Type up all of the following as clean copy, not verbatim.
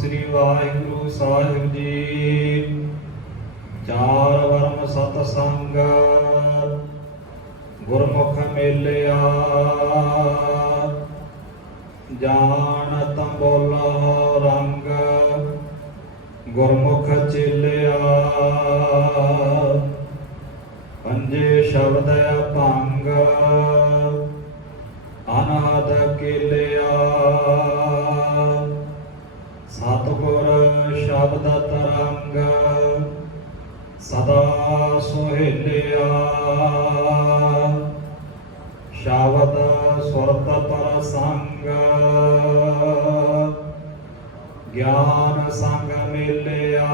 श्री वाहिगुरु साहिब जी। चार वर्म सतसंग गुरमुख मेलिया, जानत बोला रंग गुरमुख चेलिया। पंजे शब्द अभंग अनाद केलिया, सतगुर शब्द तरंग सदा सुहेलिया। शब्द सुरत प्रसंग ज्ञान संग मिलिया।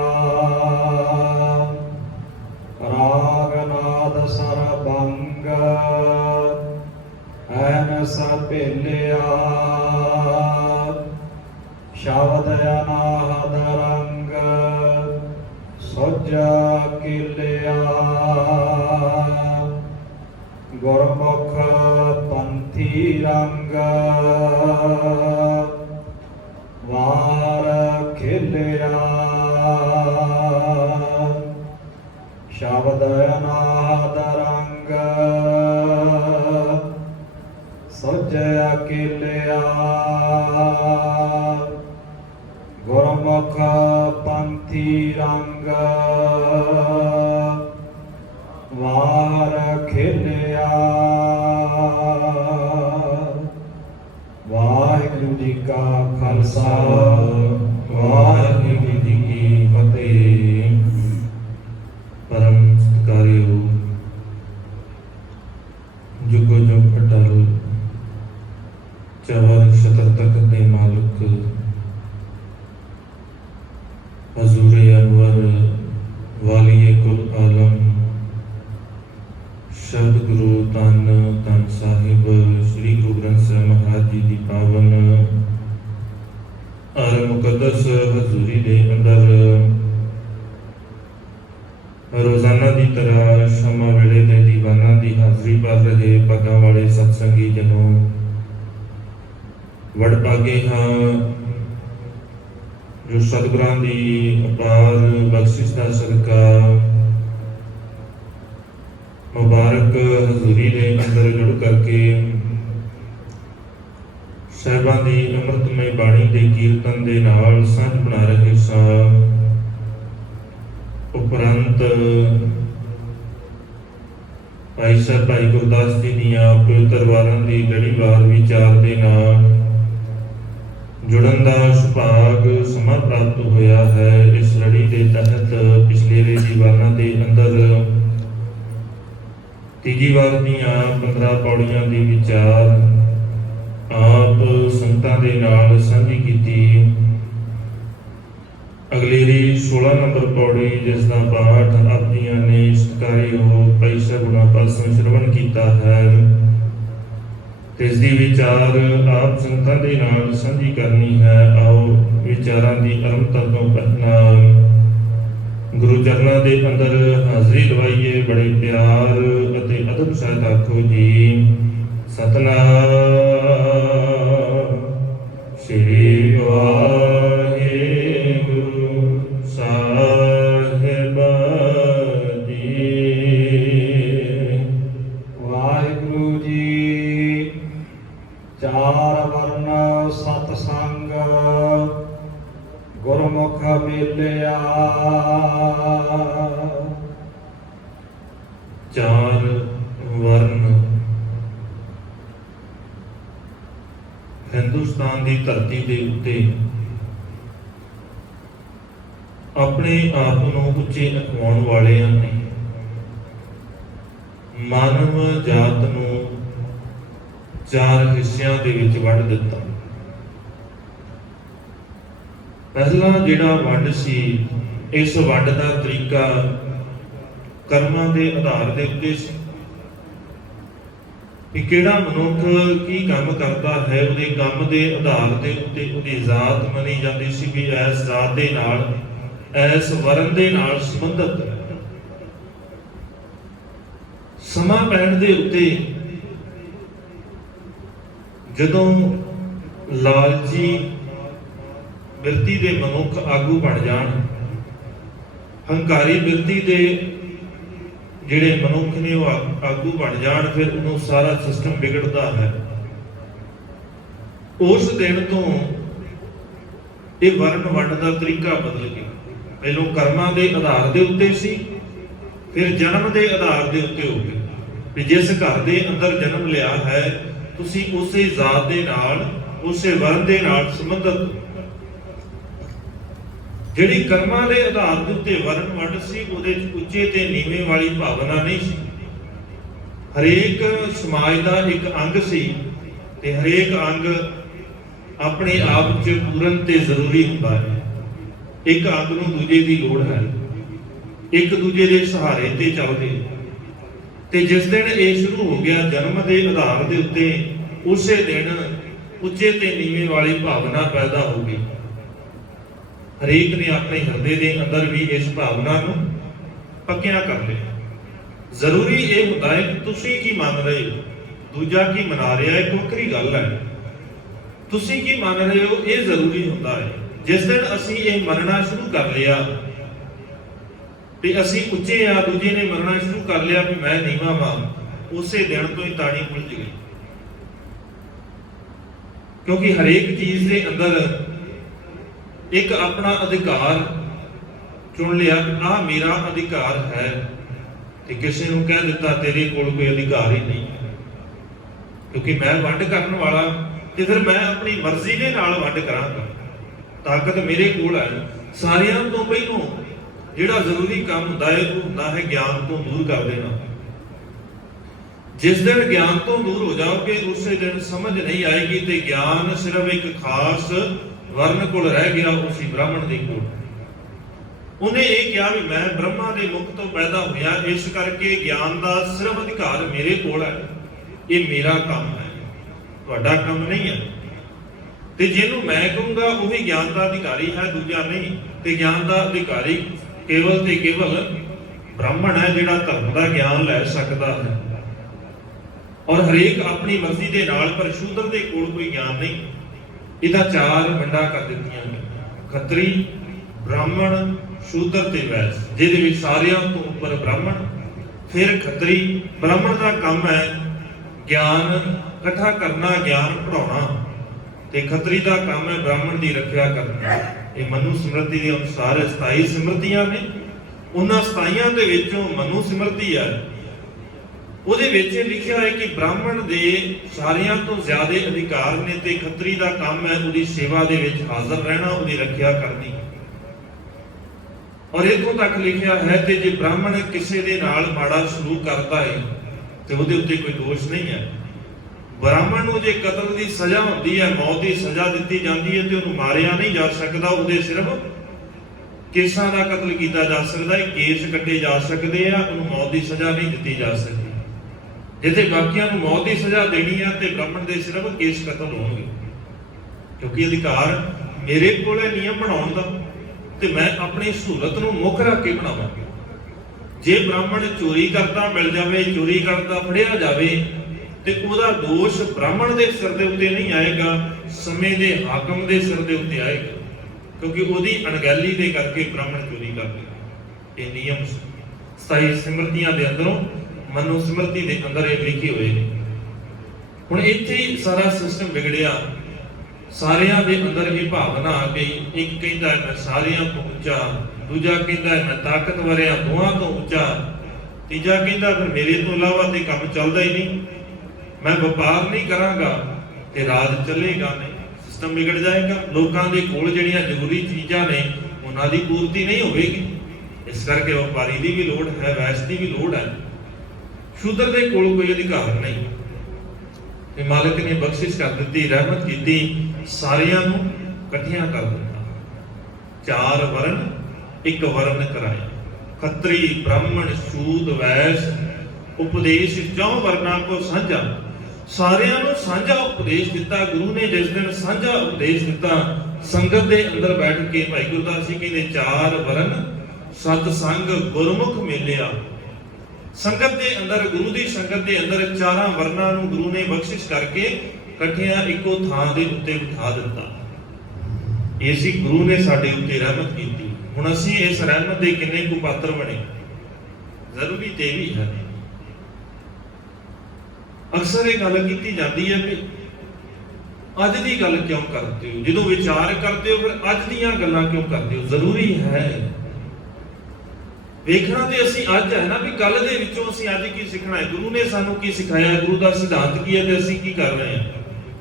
रागनाद सरभंग ऐन सपेलिया। शब्द अनाहद रंग सुज किलिया। गुरमुख पंथी रंग वार खिलिया। शब्द अनाहद रंग सुज किलिया। गुरमुख पंथी रंग वार खिलिया। वाहिगुरु जी का खालसा, वाहिगुरु जी की फतेह। परम सत्कार्यो जुगो जुग अटल चवर शतर तक दे मालिक हजूर अनवर वालिए कुल आलम शब्द गुरु धन धन साहिब श्री गुरु ग्रंथ साहिब महाराज जी की पावन और मुकद्दस हजूरी दे अंदर रोजाना की तरह शमा वेले दे दीवाना की हाजरी भर रहे पगां वाले सत्संगी जनों, वडभागे हाँ जो सतगुरां दी अपार बख्शिश का सदका मुबारक हजूरी दे अंदर जुड़ करके साहिबां दी अमृतमय बाणी दे कीर्तन दे नाल सांझ बना रहे सां। उपरंत भाई साहब भाई गुरदास जी दियां पवित्र वारां दी लड़ीवार विचार दे नाल जुड़न का सुभाग समा प्राप्त होया है। इस लड़ी के तहत पिछले दीवाना के अंदर तीजी वार दियां 15 पौड़ियां दी विचार आप संतां दे नाल सांझी कीती। अगलेरी 16 नंबर पौड़ी जिसका पाठ आप जियां ने सत्कारियो भाई सगुणा पासों श्रवण किया है, इसकी विचार आप संतां दे नाल सांझी करनी है। आओ विचारां दी आरंभता तो पहला गुरु चरणां दे अंदर हाजरी लवाइए। बड़े प्यार अते अदब सहित आखो जी सतनाम श्री वाहिगुरु साहिब जी। वाहिगुरु जी चार वर्ण सतसंग गुरमुख मिलिया। चार वर्ण हिंदुस्तान की धरती के उत्ते अपने आप को उच्चे अखवाउण वाले ने मानव जात नूं चार हिस्सियां दे विच वंड दिता। पहला जिहड़ा वंड सी, इस वंड का तरीका कर्मां दे आधार दे उत्ते सी कि किहड़ा मनुख की काम करता है उहदे काम दे आधार दे उत्ते उहदी जात मनी जाती सी कि इस जात दे नाल इस वरण दे नाल संबंधित। समा पैण दे उत्ते जदों लालची ਬਿਰਤੀ ਦੇ ਮਨੁੱਖ ਆਗੂ ਬਣ ਜਾਣ, ਹੰਕਾਰੀ ਬਿਰਤੀ ਦੇ ਜਿਹੜੇ ਮਨੁੱਖ ਨੇ ਉਹ ਆਗੂ ਬਣ ਜਾਣ, ਫਿਰ ਉਹਨੂੰ ਸਾਰਾ ਸਿਸਟਮ ਵਿਗੜਦਾ ਹੈ। ਉਸ ਦਿਨ ਤੋਂ ਇਹ ਵਰਨ ਵੰਡ ਦਾ ਤਰੀਕਾ ਬਦਲ ਗਿਆ। ਪਹਿਲੋਂ ਕਰਮਾਂ ਦੇ ਆਧਾਰ ਦੇ ਉੱਤੇ ਸੀ, ਫਿਰ ਜਨਮ ਦੇ ਆਧਾਰ ਦੇ ਉੱਤੇ ਹੋ ਗਿਆ ਵੀ ਜਿਸ ਘਰ ਦੇ ਅੰਦਰ ਜਨਮ ਲਿਆ ਹੈ ਤੁਸੀਂ ਉਸੇ ਜ਼ਾਤ ਦੇ ਨਾਲ, ਉਸੇ ਵਰਨ ਦੇ ਨਾਲ ਸੰਬੰਧਿਤ। ਜਿਹੜੀ ਕਰਮਾਂ ਦੇ ਆਧਾਰ ਦੇ ਉੱਤੇ ਵਰਨ ਵੰਡ ਸੀ, ਉਹਦੇ ਉੱਚੇ ਤੇ ਨੀਵੇਂ ਵਾਲੀ ਭਾਵਨਾ ਨਹੀਂ ਸੀ। ਹਰੇਕ ਸਮਾਜ ਦਾ ਇੱਕ ਅੰਗ ਸੀ ਤੇ ਹਰੇਕ ਅੰਗ ਆਪਣੇ ਆਪ 'ਚ ਪੂਰਨ ਤੇ ਜ਼ਰੂਰੀ ਹੁੰਦਾ ਹੈ। ਇੱਕ ਅੰਗ ਨੂੰ ਦੂਜੇ ਦੀ ਲੋੜ ਹੈ, ਇੱਕ ਦੂਜੇ ਦੇ ਸਹਾਰੇ ਤੇ ਚੱਲਦੇ। ਤੇ ਜਿਸ ਦਿਨ ਇਹ ਸ਼ੁਰੂ ਹੋ ਗਿਆ ਜਨਮ ਦੇ ਆਧਾਰ ਦੇ ਉੱਤੇ, ਉਸੇ ਦਿਨ ਉੱਚੇ ਤੇ ਨੀਵੇਂ ਵਾਲੀ ਭਾਵਨਾ ਪੈਦਾ ਹੋ ਗਈ। ਹਰੇਕ ਨੇ ਆਪਣੇ ਹਿਰਦੇ ਦੇ ਅੰਦਰ ਵੀ ਇਸ ਭਾਵਨਾ ਨੂੰ ਪੱਕਿਆ ਕਰ ਲਿਆ। ਜ਼ਰੂਰੀ ਇਹ ਹੁੰਦਾ ਹੈ ਕਿ ਤੁਸੀਂ ਕੀ ਮੰਨ ਰਹੇ ਹੋ, ਦੂਜਾ ਕੀ ਮਨਾ ਰਿਹਾ, ਇੱਕ ਵੱਖਰੀ ਗੱਲ ਹੈ। ਤੁਸੀਂ ਕੀ ਮੰਨ ਰਹੇ ਹੋ ਇਹ ਜ਼ਰੂਰੀ ਹੁੰਦਾ ਹੈ। ਜਿਸ ਦਿਨ ਅਸੀਂ ਇਹ ਮੰਨਣਾ ਸ਼ੁਰੂ ਕਰ ਲਿਆ ਤੇ ਅਸੀਂ ਉੱਚੇ ਆ, ਦੂਜੇ ਨੇ ਮੰਨਣਾ ਸ਼ੁਰੂ ਕਰ ਲਿਆ ਵੀ ਮੈਂ ਨੀਵਾਂ ਵਾਂ, ਉਸੇ ਦਿਨ ਤੋਂ ਹੀ ਤਾਣੀ ਉਲਝ ਗਈ। ਕਿਉਂਕਿ ਹਰੇਕ ਚੀਜ਼ ਦੇ ਅੰਦਰ ਇੱਕ ਆਪਣਾ ਅਧਿਕਾਰ ਚੁਣ ਲਿਆ, ਆਹ ਮੇਰਾ ਅਧਿਕਾਰ ਹੈ, ਤੇ ਕਿਸੇ ਨੂੰ ਕਹਿ ਦਿੱਤਾ ਤੇਰੇ ਕੋਲ ਕੋਈ ਅਧਿਕਾਰ ਹੀ ਨਹੀਂ, ਕਿਉਂਕਿ ਮੈਂ ਵੰਡ ਕਰਨ ਵਾਲਾ, ਤੇ ਫਿਰ ਮੈਂ ਆਪਣੀ ਮਰਜ਼ੀ ਦੇ ਨਾਲ ਵੰਡ ਕਰਾਂਗਾ। ਤਾਕਤ ਮੇਰੇ ਕੋਲ ਹੈ। ਸਾਰਿਆਂ ਤੋਂ ਪਹਿਲੋਂ ਜਿਹੜਾ ਜ਼ਰੂਰੀ ਕੰਮ ਹੁੰਦਾ ਹੈ ਉਹ ਹੁੰਦਾ ਹੈ ਗਿਆਨ ਤੋਂ ਦੂਰ ਕਰ ਦੇਣਾ। ਜਿਸ ਦਿਨ ਗਿਆਨ ਤੋਂ ਦੂਰ ਹੋ ਜਾਓਗੇ ਉਸੇ ਦਿਨ ਸਮਝ ਨਹੀਂ ਆਏਗੀ, ਤੇ ਗਿਆਨ ਸਿਰਫ ਇੱਕ ਖਾਸ ਵਰਨ ਕੋਲ ਰਹਿ ਗਿਆ, ਉਹ ਸੀ ਬ੍ਰਾਹਮਣ ਦੇ ਕੋਲ। ਉਹਨੇ ਇਹ ਕਿਹਾ ਵੀ ਮੈਂ ਬ੍ਰਹਮਾ ਦੇ ਮੁਖ ਤੋਂ ਪੈਦਾ ਹੋਇਆ, ਇਸ ਕਰਕੇ ਗਿਆਨ ਦਾ ਸਿਰਫ ਅਧਿਕਾਰ ਮੇਰੇ ਕੋਲ ਹੈ, ਇਹ ਮੇਰਾ ਕੰਮ ਹੈ, ਤੁਹਾਡਾ ਕੰਮ ਨਹੀਂ ਹੈ। ਤੇ ਜਿਹਨੂੰ ਮੈਂ ਕਹੂੰਗਾ ਉਹ ਵੀ ਗਿਆਨ ਦਾ ਅਧਿਕਾਰੀ ਹੈ, ਦੂਜਾ ਨਹੀਂ। ਤੇ ਗਿਆਨ ਦਾ ਅਧਿਕਾਰੀ ਕੇਵਲ ਤੇ ਕੇਵਲ ਬ੍ਰਾਹਮਣ ਹੈ, ਜਿਹੜਾ ਧਰਮ ਦਾ ਗਿਆਨ ਲੈ ਸਕਦਾ ਹੈ। ਔਰ ਹਰੇਕ ਆਪਣੀ ਮਰਜ਼ੀ ਦੇ ਨਾਲ, ਪਰ ਸ਼ੂਦਰ ਦੇ ਕੋਲ ਕੋਈ ਗਿਆਨ ਨਹੀਂ। ਇਹਦਾ ਚਾਰ ਵੰਡਾਂ ਕਰ ਦਿੱਤੀਆਂ ਨੇ, ਖੱਤਰੀ, ਬ੍ਰਾਹਮਣ, ਸ਼ੂਦਰ ਤੇ ਵੈਸ, ਜਿਹਦੇ ਵਿੱਚ ਸਾਰਿਆਂ ਤੋਂ ਉੱਪਰ ਬ੍ਰਾਹਮਣ, ਫਿਰ ਖੱਤਰੀ। ਬ੍ਰਾਹਮਣ ਦਾ ਕੰਮ ਹੈ ਗਿਆਨ ਇਕੱਠਾ ਕਰਨਾ, ਗਿਆਨ ਪੜਾਉਣਾ, ਤੇ ਖੱਤਰੀ ਦਾ ਕੰਮ ਹੈ ਬ੍ਰਾਹਮਣ ਦੀ ਰੱਖਿਆ ਕਰਨਾ। ਇਹ ਮਨੂ ਸਿਮਰਤੀ ਦੇ ਅਨੁਸਾਰ 27 ਸਿਮਰਤੀਆਂ ਨੇ। ਉਹਨਾਂ 27 ਦੇ ਵਿੱਚੋਂ ਮਨੂ ਸਿਮਰਤੀ ਹੈ, ਉਹਦੇ ਵਿੱਚ ਲਿਖਿਆ ਹੈ ਕਿ ਬ੍ਰਾਹਮਣ ਦੇ ਸਾਰਿਆਂ ਤੋਂ ਜ਼ਿਆਦਾ ਅਧਿਕਾਰ ਨੇ, ਤੇ ਖੱਤਰੀ ਦਾ ਕੰਮ ਹੈ ਉਹਦੀ ਸੇਵਾ ਦੇ ਵਿੱਚ ਹਾਜ਼ਰ ਰਹਿਣਾ, ਉਹਦੀ ਰੱਖਿਆ ਕਰਨੀ। ਔਰ ਇਥੋਂ ਤੱਕ ਲਿਖਿਆ ਹੈ ਤੇ ਜੇ ਬ੍ਰਾਹਮਣ ਕਿਸੇ ਦੇ ਨਾਲ ਮਾੜਾ ਸਲੂਕ ਕਰਦਾ ਹੈ ਤੇ ਉਹਦੇ ਉੱਤੇ ਕੋਈ ਦੋਸ਼ ਨਹੀਂ ਹੈ। ਬ੍ਰਾਹਮਣ ਨੂੰ ਜੇ ਕਤਲ ਦੀ ਸਜ਼ਾ ਹੁੰਦੀ ਹੈ, ਮੌਤ ਦੀ ਸਜ਼ਾ ਦਿੱਤੀ ਜਾਂਦੀ ਹੈ, ਤੇ ਉਹਨੂੰ ਮਾਰਿਆ ਨਹੀਂ ਜਾ ਸਕਦਾ, ਉਹਦੇ ਸਿਰਫ ਕੇਸਾਂ ਦਾ ਕਤਲ ਕੀਤਾ ਜਾ ਸਕਦਾ ਹੈ, ਕੇਸ ਕੱਟੇ ਜਾ ਸਕਦੇ ਆ, ਉਹਨੂੰ ਮੌਤ ਦੀ ਸਜ਼ਾ ਨਹੀਂ ਦਿੱਤੀ ਜਾ ਸਕਦੀ। ਜਿੱਥੇ ਬਾਕੀਆਂ ਨੂੰ ਮੌਤ ਦੀ ਸਜ਼ਾ ਦੇਣੀ ਆ ਤੇ ਬ੍ਰਾਹਮਣ ਦੇ ਸਿਰਫ ਕੇਸ ਕਤਲ ਹੋਣਗੇ, ਕਿਉਂਕਿ ਅਧਿਕਾਰ ਮੇਰੇ ਕੋਲ ਹੈ ਨਿਯਮ ਬਣਾਉਣ ਦਾ, ਤੇ ਮੈਂ ਆਪਣੀ ਸਹੂਲਤ ਨੂੰ ਮੁੱਖ ਰੱਖ ਕੇ ਬਣਾਵਾਂਗਾ। ਜੇ ਬ੍ਰਾਹਮਣ ਚੋਰੀ ਕਰਦਾ ਮਿਲ ਜਾਵੇ, ਚੋਰੀ ਕਰਦਾ ਫੜਿਆ ਜਾਵੇ, ਤੇ ਉਹਦਾ ਦੋਸ਼ ਬ੍ਰਾਹਮਣ ਦੇ ਸਿਰ ਦੇ ਉੱਤੇ ਨਹੀਂ ਆਏਗਾ, ਸਮੇਂ ਦੇ ਹਾਕਮ ਦੇ ਸਿਰ ਦੇ ਉੱਤੇ ਆਏਗਾ, ਕਿਉਂਕਿ ਉਹਦੀ ਅਣਗਹਿਲੀ ਦੇ ਕਰਕੇ ਬ੍ਰਾਹਮਣ ਚੋਰੀ ਕਰ ਲਿਆ। ਇਹ ਨਿਯਮ 27 ਸਿਮਰਤੀਆਂ ਦੇ ਅੰਦਰੋਂ ਮਨੂ ਸਿਮਰਤੀ ਦੇ ਅੰਦਰ ਇਹ ਲਿਖੇ ਹੋਏ ਨੇ। ਹੁਣ ਇੱਥੇ ਹੀ ਸਾਰਾ ਸਿਸਟਮ ਵਿਗੜਿਆ, ਸਾਰਿਆਂ ਦੇ ਅੰਦਰ ਇਹ ਭਾਵਨਾ ਆ ਗਈ। ਇੱਕ ਕਹਿੰਦਾ ਮੈਂ ਸਾਰਿਆਂ ਤੋਂ ਉੱਚਾ, ਦੂਜਾ ਕਹਿੰਦਾ ਮੈਂ ਤਾਕਤਵਰ ਹਾਂ, ਦੋਹਾਂ ਤੋਂ ਉੱਚਾ, ਤੀਜਾ ਕਹਿੰਦਾ ਫਿਰ ਮੇਰੇ ਤੋਂ ਇਲਾਵਾ ਤੇ ਕੰਮ ਚੱਲਦਾ ਹੀ ਨਹੀਂ, ਮੈਂ ਵਪਾਰ ਨਹੀਂ ਕਰਾਂਗਾ ਤੇ ਰਾਜ ਚੱਲੇਗਾ ਨਹੀਂ, ਸਿਸਟਮ ਵਿਗੜ ਜਾਏਗਾ। ਲੋਕਾਂ ਦੇ ਕੋਲ ਜਿਹੜੀਆਂ ਜ਼ਰੂਰੀ ਚੀਜ਼ਾਂ ਨੇ ਉਹਨਾਂ ਦੀ ਪੂਰਤੀ ਨਹੀਂ ਹੋਵੇਗੀ, ਇਸ ਕਰਕੇ ਵਪਾਰੀ ਦੀ ਵੀ ਲੋੜ ਹੈ, ਵੈਸ ਦੀ ਵੀ ਲੋੜ ਹੈ। ਸ਼ੂਦਰ ਦੇ ਕੋਲ ਕੋਈ ਅਧਿਕਾਰ ਨਹੀਂ, ਤੇ ਮਾਲਕ ਨੇ ਬਖਸ਼ਿਸ਼ ਕਰ ਦਿੱਤੀ, ਰਹਿਮਤ ਕੀਤੀ, ਸਾਰਿਆਂ ਨੂੰ ਇਕੱਠਿਆਂ ਕਰ ਦਿੱਤਾ। ਚਾਰ ਵਰਨ ਇੱਕ ਵਰਨ ਕਰਾਇਆ, ਖੱਤਰੀ, ਬ੍ਰਾਹਮਣ, ਸ਼ੂਦ, ਵੈਸ। ਉਪਦੇਸ਼ ਚੌਂ ਵਰਨਾਂ ਕੋ ਸਾਂਝਾ, ਸਾਰਿਆਂ ਨੂੰ ਸਾਂਝਾ ਉਪਦੇਸ਼ ਦਿੱਤਾ ਗੁਰੂ ਨੇ। ਜਿਸ ਦਿਨ ਸਾਂਝਾ ਉਪਦੇਸ਼ ਦਿੱਤਾ, ਸੰਗਤ ਦੇ ਅੰਦਰ ਬੈਠ ਕੇ ਭਾਈ ਗੁਰਦਾਸ ਜੀ ਕਹਿੰਦੇ ਚਾਰ ਵਰਨ ਸਤ ਸੰਗ ਗੁਰਮੁਖ ਮਿਲਿਆ। ਸੰਗਤ ਦੇ ਅੰਦਰ, ਗੁਰੂ ਦੀ ਸੰਗਤ ਦੇ ਅੰਦਰ ਚਾਰਾਂ ਵਰਨਾਂ ਨੂੰ ਗੁਰੂ ਨੇ ਬਖਸ਼ਿਸ਼ ਕਰਕੇ ਇਕੱਠਿਆਂ ਇੱਕੋ ਥਾਂ ਦੇ ਉੱਤੇ ਬਿਠਾ ਦਿੱਤਾ। ਇਸੇ ਗੁਰੂ ਨੇ ਸਾਡੇ ਉੱਤੇ ਰਹਿਮਤ ਕੀਤੀ। ਹੁਣ ਅਸੀਂ ਇਸ ਰਹਿਮਤ ਦੇ ਕਿੰਨੇ ਕੁ ਪਾਤਰ ਬਣੇ? ਜ਼ਰੂਰੀ ਤੇ ਵੀ ਹੈ। ਅਕਸਰ ਇਹ ਗੱਲ ਕੀਤੀ ਜਾਂਦੀ ਹੈ ਕਿ ਅੱਜ ਦੀ ਗੱਲ ਕਿਉਂ ਕਰਦੇ ਹੋ? ਜਦੋਂ ਵਿਚਾਰ ਕਰਦੇ ਹੋ ਫਿਰ ਅੱਜ ਦੀਆਂ ਗੱਲਾਂ ਕਿਉਂ ਕਰਦੇ ਹੋ? ਜ਼ਰੂਰੀ ਹੈ ਵੇਖਣਾ ਤੇ ਅਸੀਂ ਅੱਜ ਹੈ ਨਾ, ਵੀ ਕੱਲ ਦੇ ਵਿੱਚੋਂ ਅਸੀਂ ਅੱਜ ਕੀ ਸਿੱਖਣਾ ਹੈ, ਗੁਰੂ ਨੇ ਸਾਨੂੰ ਕੀ ਸਿਖਾਇਆ, ਗੁਰੂ ਦਾ ਸਿਧਾਂਤ ਕੀ ਹੈ ਤੇ ਅਸੀਂ ਕੀ ਕਰ ਰਹੇ ਹਾਂ।